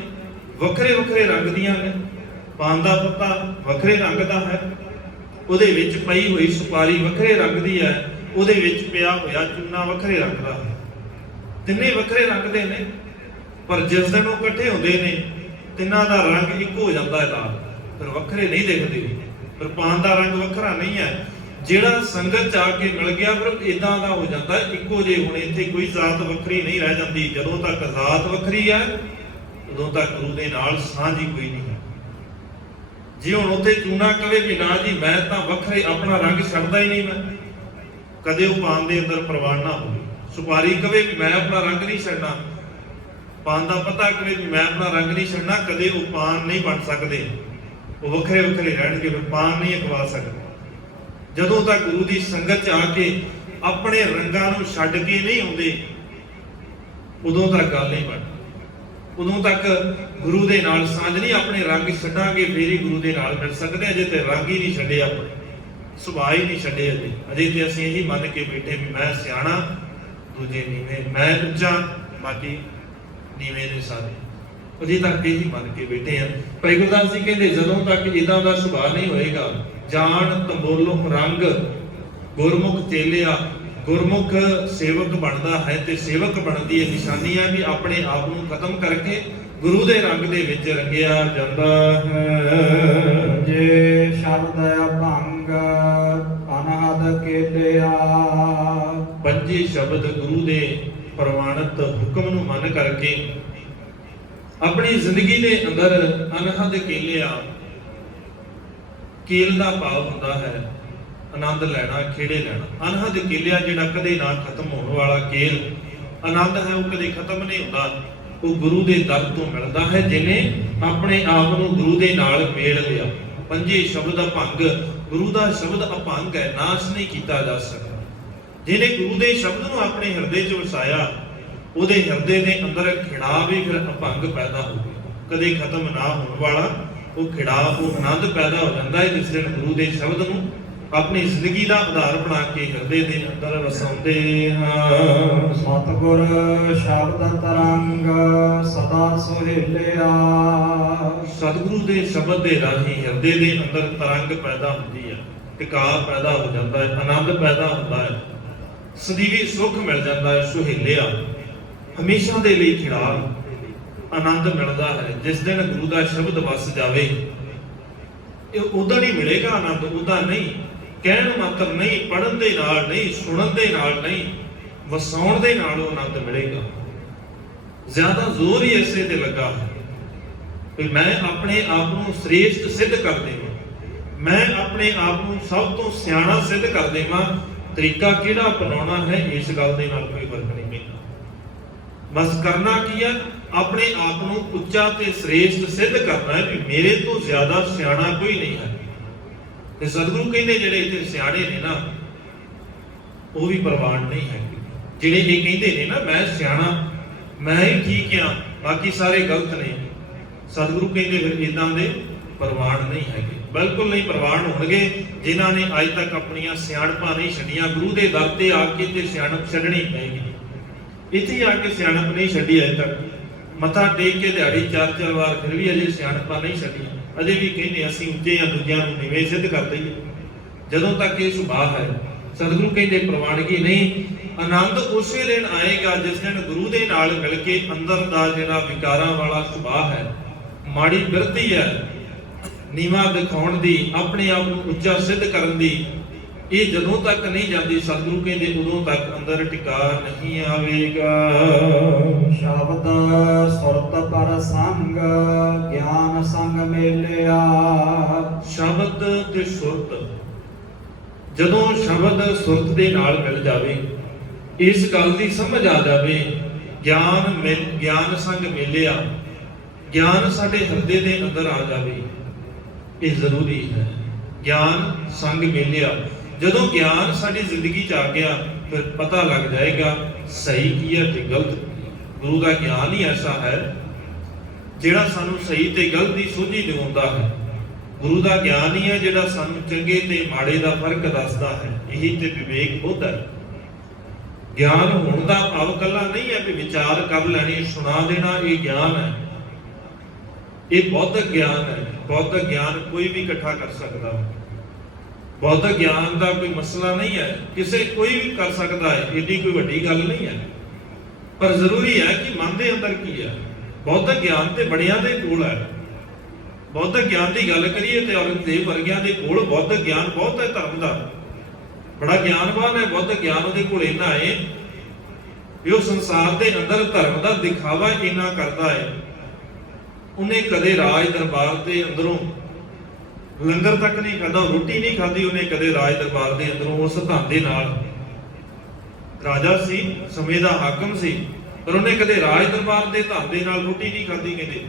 ਵੱਖਰੇ ਵੱਖਰੇ ਰੰਗ ਦੀਆਂ ਨੇ। ਪਾਨ ਦਾ ਪੱਤਾ ਵੱਖਰੇ ਰੰਗ ਦਾ ਹੈ, ਉਹਦੇ ਵਿੱਚ ਪਈ ਹੋਈ ਸੁਪਾਰੀ ਵੱਖਰੇ ਰੰਗ ਦੀ ਹੈ, ਉਹਦੇ ਵਿੱਚ ਪਿਆ ਹੋਇਆ ਚੂਨਾ ਵੱਖਰੇ ਰੰਗ ਦਾ ਹੈ। ਤਿੰਨੇ ਵੱਖਰੇ ਰੰਗ ਦੇ ਨੇ, ਪਰ ਜਿਸ ਦਿਨ ਉਹ ਇਕੱਠੇ ਹੁੰਦੇ ਨੇ ਤਿੰਨਾਂ ਦਾ ਰੰਗ ਇੱਕ ਹੋ ਜਾਂਦਾ ਹੈ ਲਾਲ, ਫਿਰ ਵੱਖਰੇ ਨਹੀਂ ਦਿਖਦੇ। ਪਰ ਪਾਨ ਦਾ ਰੰਗ ਵੱਖਰਾ ਨਹੀਂ ਹੈ। ਜਿਹੜਾ ਸੰਗਤ ਚ ਆ ਕੇ ਮਿਲ ਗਿਆ ਫਿਰ ਇਦਾਂ ਦਾ ਹੋ ਜਾਂਦਾ ਇੱਕੋ ਜਿਹੇ। ਹੁਣ ਇੱਥੇ ਕੋਈ ਜ਼ਾਤ ਵੱਖਰੀ ਨਹੀਂ ਰਹਿ ਜਾਂਦੀ। ਜਦੋਂ ਤੱਕ ਜ਼ਾਤ ਵੱਖਰੀ ਹੈ ਉਦੋਂ ਤੱਕ ਗੁਰੂ ਦੇ ਨਾਲ ਸਾਂਝ ਹੀ ਕੋਈ ਨਹੀਂ ਹੈ। ਜੇ ਹੁਣ ਉੱਥੇ ਚੂਨਾ ਕਵੇ ਵੀ ਨਾ ਜੀ ਮੈਂ ਤਾਂ ਵੱਖਰੇ, ਆਪਣਾ ਰੰਗ ਛੱਡਦਾ ਹੀ ਨਹੀਂ, ਮੈਂ ਕਦੇ ਉਹ ਪਾਨ ਦੇ ਅੰਦਰ ਪ੍ਰਵਾਨ ਨਾ ਹੋਵੇ। ਸੁਪਾਰੀ ਕਵੇ ਵੀ ਮੈਂ ਆਪਣਾ ਰੰਗ ਨਹੀਂ ਛੱਡਣਾ, ਪਾਨ ਦਾ ਪਤਾ ਕਵੇ ਵੀ ਮੈਂ ਆਪਣਾ ਰੰਗ ਨਹੀਂ ਛੱਡਣਾ, ਕਦੇ ਉਹ ਪਾਨ ਨਹੀਂ ਬਣ ਸਕਦੇ, ਉਹ ਵੱਖਰੇ ਵੱਖਰੇ ਰਹਿਣਗੇ, ਫਿਰ ਪਾਨ ਨਹੀਂ ਅਖਵਾ ਸਕਦੇ। ਜਦੋਂ ਤੱਕ ਗੁਰੂ ਦੀ ਸੰਗਤ ਚ ਆ ਕੇ ਆਪਣੇ ਰੰਗਾਂ ਨੂੰ ਛੱਡ ਕੇ ਨਹੀਂ ਆਉਂਦੇ ਉਦੋਂ ਤੱਕ ਗੱਲ ਨਹੀਂ ਬਣਦੀ। ਉਦੋਂ ਤੱਕ ਗੁਰੂ ਦੇ ਨਾਲ ਸਾਂਝ ਨਹੀਂ। ਆਪਣੇ ਰੰਗ ਛੱਡਾਂਗੇ ਫੇਰ ਹੀ ਗੁਰੂ ਦੇ ਨਾਲ ਮਿਲ ਸਕਦੇ। ਅਜੇ ਤੇ ਰੰਗ ਹੀ ਨਹੀਂ ਛੱਡੇ, ਆਪਣੇ ਸੁਭਾਅ ਹੀ ਨਹੀਂ ਛੱਡੇ। ਅਜੇ ਤੇ ਅਸੀਂ ਇਹੀ ਮੰਨ ਕੇ ਬੈਠੇ ਵੀ ਮੈਂ ਸਿਆਣਾ, ਦੂਜੇ ਨੀਵੇਂ, ਮੈਂ ਉੱਚਾ, ਬਾਕੀ ਨੀਵੇਂ ਨੇ ਸਾਰੇ। ਅਜੇ ਤੱਕ ਇਹੀ ਮੰਨ ਕੇ ਬੈਠੇ ਆ। ਭਾਈ ਗੁਰਦਾਸ ਜੀ ਕਹਿੰਦੇ ਜਦੋਂ ਤੱਕ ਇਦਾਂ ਦਾ ਸੁਭਾਅ ਨਹੀਂ ਹੋਏਗਾ, ਜਾਣ ਤੰਬੋਲੋ ਰੰਗ ਗੁਰਮੁਖ ਚੇਲਿਆ, ਗੁਰਮੁਖ ਸੇਵਕ ਬਣਦਾ ਹੈ ਤੇ ਸੇਵਕ ਬਣਨ ਦੀ ਇਹ ਨਿਸ਼ਾਨੀ ਹੈ ਵੀ ਆਪਣੇ ਆਪ ਨੂੰ ਖਤਮ ਕਰਕੇ ਗੁਰੂ ਦੇ ਰੰਗ ਦੇ ਵਿੱਚ ਰੰਗਿਆ ਜਾਂਦਾ ਹੈ। ਜੇ ਸ਼ਬਦ ਅਭੰਗ ਅਨਹਦ ਕੇਲਿਆ, ਪੰਜੇ ਸ਼ਬਦ ਗੁਰੂ ਦੇ ਪ੍ਰਵਾਨਿਤ ਹੁਕਮ ਨੂੰ ਮੰਨ ਕਰਕੇ ਆਪਣੀ ਜ਼ਿੰਦਗੀ ਦੇ ਅੰਦਰ ਅਨਹਦ ਕੇਲਿਆ। ਕੇਲ ਦਾ ਭਾਵ ਹੁੰਦਾ ਹੈ ਆਨੰਦ ਲੈਣਾ, ਖੇੜੇ ਲੈਣਾ। ਅਨਹਦ ਕੇਲਿਆ ਜਿਹੜਾ ਕਦੇ ਨਾ ਖਤਮ ਹੋਣ ਵਾਲਾ ਕੇਲ ਆਨੰਦ ਹੈ, ਉਹ ਕਦੇ ਖਤਮ ਨਹੀਂ ਹੁੰਦਾ। ਉਹ ਗੁਰੂ ਦੇ ਦਰ ਤੋਂ ਮਿਲਦਾ ਹੈ ਜਿਹਨੇ ਆਪਣੇ ਆਪ ਨੂੰ ਗੁਰੂ ਦੇ ਨਾਲ ਮੇਲ ਲਿਆ। ਪੰਜੇ ਸ਼ਬਦ ਅਭੰਗ, ਗੁਰੂ ਦਾ ਸ਼ਬਦ ਅਭੰਗ ਹੈ, ਨਾਸ਼ ਨਹੀਂ ਕੀਤਾ ਜਾ ਸਕਦਾ। ਜਿਹਨੇ ਗੁਰੂ ਦੇ ਸ਼ਬਦ ਨੂੰ ਆਪਣੇ ਹਿਰਦੇ 'ਚ ਵਸਾਇਆ, ਉਹਦੇ ਹਿਰਦੇ ਦੇ ਅੰਦਰ ਖਿੜਾ ਵੀ ਫਿਰ ਅਭੰਗ ਪੈਦਾ ਹੋ ਗਿਆ, ਕਦੇ ਖਤਮ ਨਾ ਹੋਣ ਵਾਲਾ ਉਹ ਖਿੜਾ, ਉਹ ਆਨੰਦ ਪੈਦਾ ਹੋ ਜਾਂਦਾ ਹੈ ਜਿਸ ਦਿਨ ਗੁਰੂ ਦੇ ਸ਼ਬਦ ਨੂੰ ਆਪਣੀ ਜ਼ਿੰਦਗੀ ਦਾ ਆਧਾਰ ਬਣਾ ਕੇ ਹਿਰਦੇ ਦੇ ਅੰਦਰ ਵਸਾਉਂਦੇ ਹਾਂ। ਸਤਿਗੁਰ ਸ਼ਬਦ ਤਰੰਗ ਸਦਾ ਸੁਹੇਲਿਆ, ਸਤਿਗੁਰੂ ਦੇ ਸ਼ਬਦ ਦੇ ਰਾਹੀਂ ਹਿਰਦੇ ਦੇ ਅੰਦਰ ਤਰੰਗ ਪੈਦਾ ਹੁੰਦੀ ਹੈ, ਟਿਕਾਅ ਪੈਦਾ ਹੋ ਜਾਂਦਾ ਹੈ, ਆਨੰਦ ਪੈਦਾ ਹੁੰਦਾ ਹੈ, ਸਦੀਵੀ ਸੁੱਖ ਮਿਲ ਜਾਂਦਾ ਹੈ। ਸੁਹੇਲਿਆ ਹਮੇਸ਼ਾ ਦੇ ਲਈ ਖਿੜਾ ਆਨੰਦ ਮਿਲਦਾ ਹੈ। ਜਿਸ ਦਿਨ ਗੁਰੂ ਦਾ ਸ਼ਬਦ ਵਸ ਜਾਵੇ ਇਹ ਉਦੋਂ ਹੀ ਮਿਲੇਗਾ ਆਨੰਦ, ਉਦਾਂ ਨਹੀਂ, ਕਹਿਣ ਮਾਤਰ ਨਹੀਂ, ਪੜਨ ਦੇ ਨਾਲ ਨਹੀਂ, ਸੁਣਨ ਦੇ ਨਾਲ ਨਹੀਂ, ਵਸਾਉਣ ਦੇ ਨਾਲ ਉਹ ਆਨੰਦ ਮਿਲੇਗਾ। ਜ਼ਿਆਦਾ ਜ਼ੋਰ ਹੀ ਇਸੇ ਤੇ ਲੱਗਾ ਹੈ ਕਿ ਮੈਂ ਆਪਣੇ ਆਪ ਨੂੰ ਸ੍ਰੇਸ਼ਟ ਸਿੱਧ ਕਰ ਦੇਵਾਂ, ਮੈਂ ਆਪਣੇ ਆਪ ਨੂੰ ਸਭ ਤੋਂ ਸਿਆਣਾ ਸਿੱਧ ਕਰ ਦੇਵਾਂ। ਤਰੀਕਾ ਕਿਹੜਾ ਅਪਣਾਉਣਾ ਹੈ ਇਸ ਗੱਲ ਦੇ ਨਾਲ ਕੋਈ ਫਰਕ ਨਹੀਂ ਪੈਂਦਾ। ਬਸ ਕਰਨਾ ਕੀ ਹੈ, ਆਪਣੇ ਆਪ ਨੂੰ ਉੱਚਾ ਤੇ ਸ੍ਰੇਸ਼ਟ ਸਿੱਧ ਕਰਨਾ ਹੈ ਵੀ ਮੇਰੇ ਤੋਂ ਜ਼ਿਆਦਾ ਸਿਆਣਾ ਕੋਈ ਨਹੀਂ ਹੈ। ਤੇ ਸਤਿਗੁਰੂ ਕਹਿੰਦੇ ਜਿਹੜੇ ਇੱਥੇ ਸਿਆਣੇ ਨੇ ਨਾ ਉਹ ਵੀ ਪ੍ਰਵਾਨ ਨਹੀਂ ਹੈ। ਜਿਹੜੇ ਇਹ ਕਹਿੰਦੇ ਨੇ ਨਾ ਮੈਂ ਸਿਆਣਾ, ਮੈਂ ਹੀ ਠੀਕ ਆ, ਬਾਕੀ ਸਾਰੇ ਗਲਤ ਨੇ, ਸਤਿਗੁਰੂ ਕਹਿੰਦੇ ਫਿਰ ਇਦਾਂ ਦੇ ਪ੍ਰਵਾਨ ਨਹੀਂ ਹੈਗੇ। ਬਿਲਕੁਲ ਨਹੀਂ ਪ੍ਰਵਾਨ ਹੋਣਗੇ ਜਿਨ੍ਹਾਂ ਨੇ ਅੱਜ ਤੱਕ ਆਪਣੀਆਂ ਸਿਆਣਪਾਂ ਨਹੀਂ ਛੱਡੀਆਂ। ਗੁਰੂ ਦੇ ਦਰ ਤੇ ਆ ਕੇ ਤੇ ਸਿਆਣਪ ਛੱਡਣੀ ਪਏਗੀ। ਇੱਥੇ ਆ ਕੇ ਸਿਆਣਪ ਨਹੀਂ ਛੱਡੀ ਅਜੇ ਤੱਕ, ਮੱਥਾ ਟੇਕ ਕੇ ਦਿਹਾੜੀ 4-4 ਵਾਰ ਫਿਰ ਵੀ ਅਜੇ ਸਿਆਣਪਾਂ ਨਹੀਂ ਛੱਡੀਆਂ। ਅਜੇ ਵੀ ਕਹਿੰਦੇ ਅਸੀਂ ਉੱਚੇ ਜਾਂ ਦੂਜਿਆਂ ਨੂੰ ਨੀਵੇਂ ਸਿੱਧ ਕਰ ਦਈਏ। ਜਦੋਂ ਤੱਕ ਇਹ ਸੁਭਾਅ ਹੈ, ਸਤਿਗੁਰੂ ਕਹਿੰਦੇ ਪ੍ਰਵਾਨਗੀ ਨਹੀਂ। ਆਨੰਦ ਉਸੇ ਦਿਨ ਆਏਗਾ ਜਿਸ ਦਿਨ ਗੁਰੂ ਦੇ ਨਾਲ ਮਿਲ ਕੇ ਅੰਦਰ ਦਾ ਜਿਹੜਾ ਵਿਕਾਰਾਂ ਵਾਲਾ ਸੁਭਾਅ ਹੈ, ਮਾੜੀ ਬਿਰਤੀ ਹੈ, ਨੀਵਾਂ ਦਿਖਾਉਣ ਦੀ, ਆਪਣੇ ਆਪ ਨੂੰ ਉੱਚਾ ਸਿੱਧ ਕਰਨ ਦੀ, ਇਹ ਜਦੋਂ ਤੱਕ ਨਹੀਂ ਜਾਂਦੀ ਸਤਿਗੁਰੂ ਕਹਿੰਦੇ ਉਦੋਂ ਤੱਕ ਅੰਦਰ ਟਿਕਾ ਨਹੀਂ ਆਵੇਗਾ। ਸ਼ਬਦ ਸੁਰਤ ਪਰ ਸੰਗ ਗਿਆਨ ਸੰਗ ਮੇਲਿਆ, ਸ਼ਬਦ ਤੇ ਸੁਰਤ, ਜਦੋਂ ਸ਼ਬਦ ਸੁਰਤ ਦੇ ਨਾਲ ਮਿਲ ਜਾਵੇ, ਇਸ ਗੱਲ ਦੀ ਸਮਝ ਆ ਜਾਵੇ, ਗਿਆਨ ਸੰਗ ਮੇਲਿਆ, ਗਿਆਨ ਸਾਡੇ ਹਿਰਦੇ ਦੇ ਅੰਦਰ ਆ ਜਾਵੇ, ਇਹ ਜ਼ਰੂਰੀ ਹੈ। ਗਿਆਨ ਸੰਗ ਮੇਲਿਆ, ਜਦੋਂ ਗਿਆਨ ਸਾਡੀ ਜ਼ਿੰਦਗੀ 'ਚ ਆ ਗਿਆ ਫਿਰ ਪਤਾ ਲੱਗ ਜਾਏਗਾ ਸਹੀ ਕੀ ਹੈ ਤੇ ਗਲਤ ਕੀ ਹੈ। ਗੁਰੂ ਦਾ ਗਿਆਨ ਹੀ ਐਸਾ ਹੈ ਜਿਹੜਾ ਸਾਨੂੰ ਸਹੀ ਤੇ ਗਲਤ ਦੀ ਸੂਝੀ ਦਿਵਾਉਂਦਾ ਹੈ। ਗੁਰੂ ਦਾ ਗਿਆਨ ਹੀ ਹੈ ਜਿਹੜਾ ਸਾਨੂੰ ਚੰਗੇ ਤੇ ਮਾੜੇ ਦਾ ਫਰਕ ਦੱਸਦਾ ਹੈ। ਇਹੀ ਤੇ ਵਿਵੇਕ ਬੁੱਧ ਹੈ। ਗਿਆਨ ਹੋਣ ਦਾ ਭਾਵ ਕੱਲਾ ਨਹੀਂ ਹੈ ਵੀ ਵਿਚਾਰ ਕਰ ਲੈਣੀ, ਸੁਣਾ ਦੇਣਾ, ਇਹ ਗਿਆਨ ਹੈ। ਇਹ ਬੌਧਿਕ ਗਿਆਨ ਹੈ। ਬੌਧਿਕ ਗਿਆਨ ਕੋਈ ਵੀ ਇਕੱਠਾ ਕਰ ਸਕਦਾ ਹੈ। ਬੌਧਿਕ ਗਿਆਨ ਦਾ ਕੋਈ ਮਸਲਾ ਨਹੀਂ ਹੈ, ਕਿਸੇ ਕੋਈ ਵੀ ਕਰ ਸਕਦਾ ਹੈ, ਇਹਦੀ ਕੋਈ ਵੱਡੀ ਗੱਲ ਨਹੀਂ ਹੈ। ਪਰ ਜ਼ਰੂਰੀ ਹੈ ਕਿ ਮਨ ਦੇ ਅੰਦਰ ਕੀ ਹੈ। ਬੌਧਿਕ ਗਿਆਨ ਤੇ ਬੜਿਆਂ ਦੇ ਕੋਲ ਹੈ। ਬੌਧਿਕ ਗਿਆਨ ਦੀ ਗੱਲ ਕਰੀਏ ਤੇ ਔਰੰਗਜ਼ੇਬ ਵਰਗਿਆਂ ਦੇ ਕੋਲ ਬੌਧਿਕ ਗਿਆਨ ਬਹੁਤ ਹੈ, ਧਰਮ ਦਾ ਬੜਾ ਗਿਆਨਵਾਨ ਹੈ। ਬੌਧਿਕ ਗਿਆਨ ਉਹਦੇ ਕੋਲ ਇੰਨਾ ਹੈ ਵੀ ਉਹ ਸੰਸਾਰ ਦੇ ਅੰਦਰ ਧਰਮ ਦਾ ਦਿਖਾਵਾ ਇੰਨਾ ਕਰਦਾ ਹੈ। ਉਹਨੇ ਕਦੇ ਰਾਜ ਦਰਬਾਰ ਦੇ ਅੰਦਰੋਂ ਲੰਗਰ ਤੱਕ ਨਹੀਂ ਖਾਧਾ, ਰੋਟੀ ਨਹੀਂ ਖਾਧੀ ਉਹਨੇ ਕਦੇ ਰਾਜ ਦਰਬਾਰ ਦੇ ਅੰਦਰੋਂ। ਉਸ ਧਨ ਦੇ ਨਾਲ ਰਾਜਾ ਸੀ, ਸਮੇਂ ਦਾ ਹਾਕਮ ਸੀ, ਪਰ ਉਹਨੇ ਕਦੇ ਰਾਜ ਦਰਬਾਰ ਦੇ ਧਨ ਦੇ ਨਾਲ ਰੋਟੀ ਨਹੀਂ ਖਾਧੀ। ਕਹਿੰਦੇ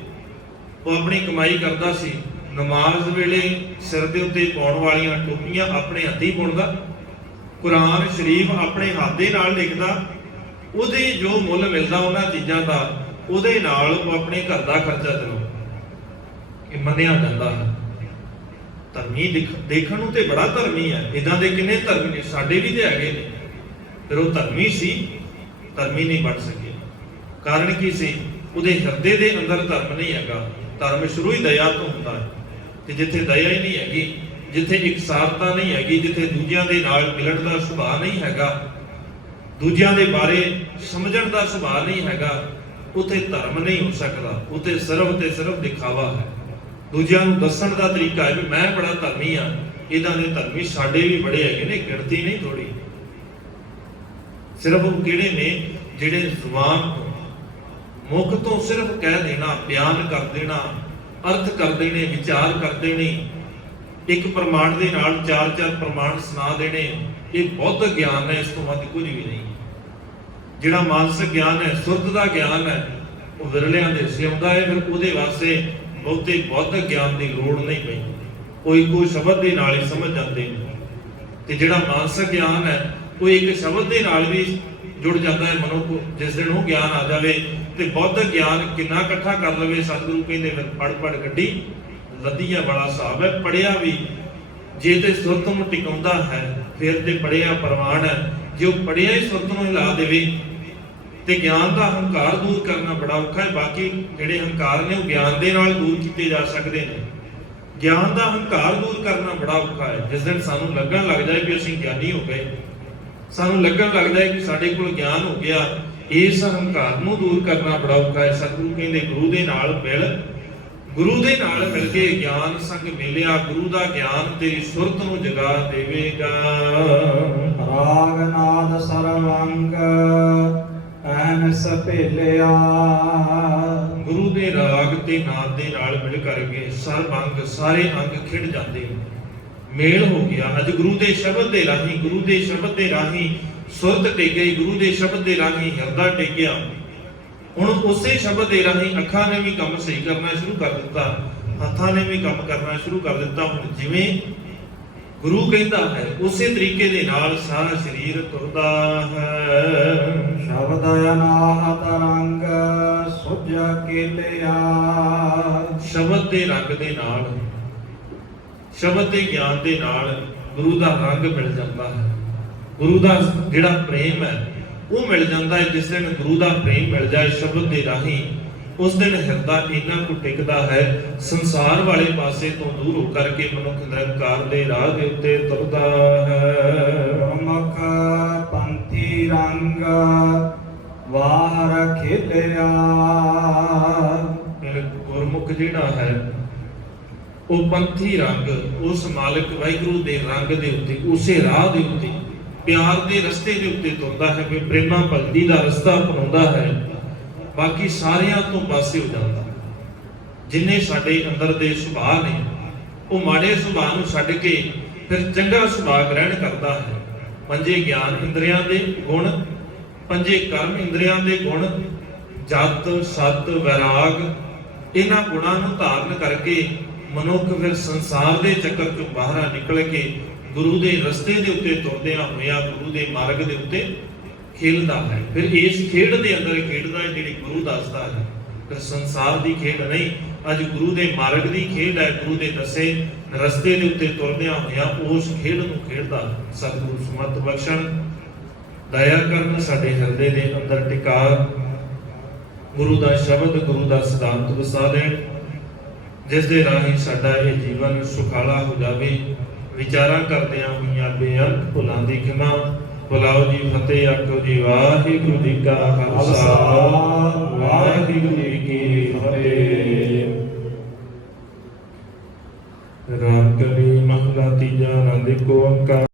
ਉਹ ਆਪਣੀ ਕਮਾਈ ਕਰਦਾ ਸੀ। ਨਮਾਜ਼ ਵੇਲੇ ਸਿਰ ਦੇ ਉੱਤੇ ਪਾਉਣ ਵਾਲੀਆਂ ਟੋਪੀਆਂ ਆਪਣੇ ਹੱਥੀਂ ਬੁਣਦਾ, ਕੁਰਾਨ ਸ਼ਰੀਫ ਆਪਣੇ ਹੱਥ ਦੇ ਨਾਲ ਲਿਖਦਾ। ਉਹਦੇ ਜੋ ਮੁੱਲ ਮਿਲਦਾ ਉਹਨਾਂ ਚੀਜ਼ਾਂ ਦਾ, ਉਹਦੇ ਨਾਲ ਉਹ ਆਪਣੇ ਘਰ ਦਾ ਖਰਚਾ ਚਲਾਉਂਦਾ। ਇਹ ਮੰਨਿਆ ਜਾਂਦਾ ਹੈ। ਧਰਮੀ ਦੇਖਣ ਨੂੰ ਤੇ ਬੜਾ ਧਰਮੀ ਹੈ। ਇਦਾਂ ਦੇ ਕਿੰਨੇ ਧਰਮੀ ਨੇ, ਸਾਡੇ ਵੀ ਤੇ ਹੈਗੇ ਨੇ। ਫਿਰ ਉਹ ਧਰਮੀ ਸੀ, ਧਰਮੀ ਨਹੀਂ ਬਣ ਸਕਿਆ। ਕਾਰਨ ਕੀ ਸੀ? ਉਹਦੇ ਹਿਰਦੇ ਦੇ ਅੰਦਰ ਧਰਮ ਨਹੀਂ ਹੈਗਾ। ਧਰਮ ਸ਼ੁਰੂ ਹੀ ਦਇਆ ਤੋਂ ਹੁੰਦਾ ਹੈ, ਤੇ ਜਿੱਥੇ ਦਇਆ ਹੀ ਨਹੀਂ ਹੈਗੀ, ਜਿੱਥੇ ਇਕਸਾਰਤਾ ਨਹੀਂ ਹੈਗੀ, ਜਿੱਥੇ ਦੂਜਿਆਂ ਦੇ ਨਾਲ ਮਿਲਣ ਦਾ ਸੁਭਾਅ ਨਹੀਂ ਹੈਗਾ, ਦੂਜਿਆਂ ਦੇ ਬਾਰੇ ਸਮਝਣ ਦਾ ਸੁਭਾਅ ਨਹੀਂ ਹੈਗਾ, ਉੱਥੇ ਧਰਮ ਨਹੀਂ ਹੋ ਸਕਦਾ। ਉੱਥੇ ਸਿਰਫ ਤੇ ਸਿਰਫ ਦਿਖਾਵਾ ਹੈ। ਦੂਜਿਆਂ ਨੂੰ ਦੱਸਣ ਦਾ ਤਰੀਕਾ ਹੈ ਵੀ ਮੈਂ ਬੜਾ ਧਰਮੀ ਆ। ਇਦਾਂ ਦੇ ਧਰਮੀ ਸਾਡੇ ਵੀ ਬੜੇ ਹੈਗੇ ਨੇ, ਗਿਣਤੀ ਨਹੀਂ ਥੋੜੀ। ਸਿਰਫ ਉਹ ਕਿਹੜੇ ਨੇ ਜਿਹੜੇ ਜ਼ੁਬਾਨ ਤੋਂ, ਮੁਖ ਤੋਂ ਸਿਰਫ ਕਹਿ ਦੇਣਾ, ਬਿਆਨ ਕਰ ਦੇਣਾ, ਅਰਥ ਕਰ ਦੇਣੇ, ਵਿਚਾਰ ਕਰ ਦੇਣੇ, ਇੱਕ ਪ੍ਰਮਾਣ ਦੇ ਨਾਲ ਚਾਰ ਪ੍ਰਮਾਣ ਸੁਣਾ ਦੇਣੇ। ਇਹ ਬੌਧਿਕ ਗਿਆਨ ਹੈ, ਇਸ ਤੋਂ ਵੱਧ ਕੁਝ ਵੀ ਨਹੀਂ। ਜਿਹੜਾ ਮਾਨਸਿਕ ਗਿਆਨ ਹੈ, ਸੁਰਤ ਦਾ ਗਿਆਨ ਹੈ, ਉਹ ਵਿਰਲਿਆਂ ਦੇ ਹਿੱਸੇ ਆਉਂਦਾ ਹੈ। ਫਿਰ ਉਹਦੇ ਵਾਸਤੇ ਬਹੁਤੇ ਬੌਧਿਕ ਗਿਆਨ ਦੀ ਲੋੜ ਨਹੀਂ ਪਈ। ਕੋਈ ਸ਼ਬਦ ਦੇ ਨਾਲ ਹੀ ਸਮਝ ਜਾਂਦੇ ਨੇ। ਤੇ ਜਿਹੜਾ ਮਾਨਸਿਕ ਗਿਆਨ ਹੈ, ਉਹ ਇੱਕ ਸ਼ਬਦ ਦੇ ਨਾਲ ਵੀ ਜੁੜ ਜਾਂਦਾ ਹੈ ਮਨੁੱਖ। ਜਿਸ ਦਿਨ ਉਹ ਗਿਆਨ ਆ ਜਾਵੇ ਤੇ ਬੌਧਿਕ ਗਿਆਨ ਕਿੰਨਾ ਇਕੱਠਾ ਕਰ ਲਵੇ। ਸਤਿਗੁਰੂ ਕਹਿੰਦੇ ਫਿਰ ਪੜ ਗੱਡੀ ਲੱਧੀਆਂ ਵਾਲਾ ਹਿਸਾਬ ਹੈ। ਪੜਿਆ ਵੀ ਜੇ ਤੇ ਸੁਰਤ ਨੂੰ ਟਿਕਾਉਂਦਾ ਹੈ ਫਿਰ ਤੇ ਪੜਿਆ ਪ੍ਰਮਾਣ ਹੈ। ਜੇ ਉਹ ਪੜਿਆ ਹੀ ਸੁਰਤ ਨੂੰ ਹਿਲਾ ਦੇਵੇ ਤੇ ਗਿਆਨ ਦਾ ਹੰਕਾਰ ਦੂਰ ਕਰਨਾ ਬੜਾ ਔਖਾ ਹੈ। ਬਾਕੀ ਜਿਹੜੇ ਹੰਕਾਰ ਨੇ ਉਹ ਗਿਆਨ ਦੇ ਨਾਲ ਦੂਰ ਕੀਤੇ ਜਾ ਸਕਦੇ ਨੇ। ਗਿਆਨ ਦਾ ਹੰਕਾਰ ਦੂਰ ਕਰਨਾ ਬੜਾ ਔਖਾ ਹੈ। ਜਿਸ ਦਿਨ ਸਾਨੂੰ ਲੱਗਣ ਲੱਗ ਜਾਏ ਕਿ ਅਸੀਂ ਗਿਆਨੀ ਹੋ ਗਏ, ਸਾਨੂੰ ਲੱਗਣ ਲੱਗਦਾ ਹੈ ਕਿ ਸਾਡੇ ਕੋਲ ਗਿਆਨ ਹੋ ਗਿਆ, ਇਸ ਹੰਕਾਰ ਨੂੰ ਦੂਰ ਕਰਨਾ ਬੜਾ ਔਖਾ ਹੈ। ਸਤਿਗੁਰੂ ਕਹਿੰਦੇ ਗੁਰੂ ਦੇ ਨਾਲ ਮਿਲ, ਗੁਰੂ ਦੇ ਨਾਲ ਮਿਲ ਕੇ ਗਿਆਨ ਸੰਗ ਮਿਲਿਆ। ਗੁਰੂ ਦਾ ਗਿਆਨ ਤੇਰੀ ਸੁਰਤ ਨੂੰ ਜਗਾ ਦੇਵੇਗਾ। ਰਾਗ ਨਾਦ ਸਰਵੰਗ ਐਨਸ ਭੇਲਿਆ। ਗੁਰੂ ਦੇ ਰਾਗ ਤੇ ਨਾਦ ਦੇ ਨਾਲ ਮਿਲ ਕਰਕੇ ਸਰਬ ਅੰਗ, ਸਾਰੇ ਅੰਗ ਖਿੜ ਜਾਂਦੇ, ਮੇਲ ਹੋ ਗਿਆ। ਅੱਜ ਗੁਰੂ ਦੇ ਸ਼ਬਦ ਦੇ ਰਾਹੀਂ, ਗੁਰੂ ਦੇ ਸ਼ਬਦ ਦੇ ਰਾਹੀਂ ਸੁਰਤ ਟਿਕ ਗਈ, ਗੁਰੂ ਦੇ ਸ਼ਬਦ ਦੇ ਰਾਹੀਂ ਹਿਰਦਾ ਟਿਕ ਗਿਆ। ਹੁਣ ਉਸੇ ਸ਼ਬਦ ਦੇ ਰਾਹੀਂ ਅੱਖਾਂ ਨੇ ਵੀ ਕੰਮ ਸਹੀ ਕਰਨਾ ਸ਼ੁਰੂ ਕਰ ਦਿੱਤਾ, ਹੱਥਾਂ ਨੇ ਵੀ ਕੰਮ ਕਰਨਾ ਸ਼ੁਰੂ ਕਰ ਦਿੱਤਾ। ਹੁਣ ਜਿਵੇਂ ਗੁਰੂ ਕਹਿੰਦਾ ਹੈ ਉਸੇ ਤਰੀਕੇ ਦੇ ਨਾਲ ਸਾਰਾ ਸਰੀਰ ਤੁਰਦਾ ਹੈ। ਸ਼ਬਦ ਅਨਾਹਤ ਰੰਗ ਸੁਝ ਕੇਲਿਆ। ਸ਼ਬਦ ਦੇ ਰੰਗ ਦੇ ਨਾਲ, ਸ਼ਬਦ ਦੇ ਗਿਆਨ ਦੇ ਨਾਲ ਗੁਰੂ ਦਾ ਰੰਗ ਮਿਲ ਜਾਂਦਾ ਹੈ। ਗੁਰੂ ਦਾ ਜਿਹੜਾ ਪ੍ਰੇਮ ਹੈ ਉਹ ਮਿਲ ਜਾਂਦਾ ਹੈ। ਜਿਸ ਦਿਨ ਗੁਰੂ ਦਾ ਪ੍ਰੇਮ ਮਿਲ ਜਾਏ ਸ਼ਬਦ ਦੇ ਰਾਹੀਂ, ਉਸ ਦਿਨ ਹਿਰਦਾ ਇੰਨਾ ਕੁ ਟਿਕਦਾ ਹੈ, ਸੰਸਾਰ ਵਾਲੇ ਪਾਸੇ ਤੋਂ ਦੂਰ ਹੋ ਕਰਕੇ ਮਨੁੱਖ ਨਿਰੰਕਾਰ ਦੇ ਰਾਹ ਦੇ ਉੱਤੇ ਤੁਰਦਾ ਹੈ। ਮੁਖ ਪੰਥੀ ਰੰਗ ਵਾਰ ਖੇਲਿਆ। ਗੁਰਮੁਖ ਜਿਹੜਾ ਹੈ ਉਹ ਪੰਥੀ ਰੰਗ, ਉਸ ਮਾਲਕ ਵਾਹਿਗੁਰੂ ਦੇ ਰੰਗ ਦੇ ਉੱਤੇ, ਉਸੇ ਰਾਹ ਦੇ ਉੱਤੇ, ਪਿਆਰ ਦੇ ਰਸਤੇ ਦੇ ਉੱਤੇ ਤੁਰਦਾ ਹੈ। ਵੀ ਪ੍ਰੇਮਾ ਭਗਤੀ ਦਾ ਰਸਤਾ ਅਪਣਾਉਂਦਾ ਹੈ, ਬਾਕੀ ਸਾਰਿਆਂ ਤੋਂ ਪਾਸੇ ਹੋ ਜਾਂਦਾ। ਜਿੰਨੇ ਸਾਡੇ ਅੰਦਰ ਦੇ ਸੁਭਾਅ ਨੇ ਉਹ ਮਾੜੇ ਸੁਭਾਅ ਨੂੰ ਛੱਡ ਕੇ ਫਿਰ ਚੰਗਾ ਸੁਭਾਅ ਗ੍ਰਹਿਣ ਕਰਦਾ ਹੈ। ਪੰਜੇ ਗਿਆਨ ਇੰਦਰੀਆਂ ਦੇ ਗੁਣ, ਪੰਜੇ ਕਰਮ ਇੰਦਰੀਆਂ ਦੇ ਗੁਣ, ਜਤ ਸਤ ਵੈਰਾਗ, ਇਹਨਾਂ ਗੁਣਾਂ ਨੂੰ ਧਾਰਨ ਕਰਕੇ ਮਨੁੱਖ ਫਿਰ ਸੰਸਾਰ ਦੇ ਚੱਕਰ ਤੋਂ ਬਾਹਰ ਨਿਕਲ ਕੇ ਗੁਰੂ ਦੇ ਰਸਤੇ ਦੇ ਉੱਤੇ ਤੁਰਦਿਆਂ ਹੋਇਆਂ ਗੁਰੂ ਦੇ ਮਾਰਗ ਦੇ ਉੱਤੇ ਖੇਡਦਾ ਹੈ। ਫਿਰ ਇਸ ਖੇਡ ਦੇ ਅੰਦਰ ਖੇਡਦਾ ਹੈ ਜਿਹੜੀ ਗੁਰੂ ਦੱਸਦਾ ਹੈ। ਫਿਰ ਸੰਸਾਰ ਦੀ ਖੇਡ ਨਹੀਂ, ਅੱਜ ਗੁਰੂ ਦੇ ਮਾਰਗ ਦੀ ਖੇਡ ਹੈ। ਗੁਰੂ ਦੇ ਦੱਸੇ ਰਸਤੇ ਦੇ ਉੱਤੇ ਤੁਰਦਿਆਂ ਹੋਇਆਂ ਉਸ ਖੇਡ ਨੂੰ ਖੇਡਦਾ ਸਤਿਗੁਰੂ ਸਮਤ ਬਖਸ਼ਣ, ਦਇਆ ਕਰਨ, ਸਾਡੇ ਹਿਰਦੇ ਦੇ ਅੰਦਰ ਟਿਕਾ ਗੁਰੂ ਦਾ ਸ਼ਬਦ, ਗੁਰੂ ਦਾ ਸਿਧਾਂਤ ਵਸਾ ਦੇਣ, ਜਿਸ ਦੇ ਰਾਹੀਂ ਸਾਡਾ ਇਹ ਜੀਵਨ ਸੁਖਾਲਾ ਹੋ ਜਾਵੇ। ਵਿਚਾਰਾਂ ਕਰਦਿਆਂ ਹੋਈਆਂ ਬੇਅੰਤ ਭੁੱਲਾਂ ਦੀ ਖਿਮਾ। ਬੁਲਾਓ ਜੀ ਫਤਿਹ, ਆਖੋ ਜੀ ਵਾਹਿਗੁਰੂ ਜੀ ਕਾ ਖਾਲਸਾ, ਵਾਹਿਗੁਰੂ ਜੀ ਕੀ ਫਤਿਹ। ਰਾਮ ਕਲੀ ਮਹਲਾ ਤੀਜਾ, ਆਨੰਦ ਏਕ ਓੰਕਾਰ।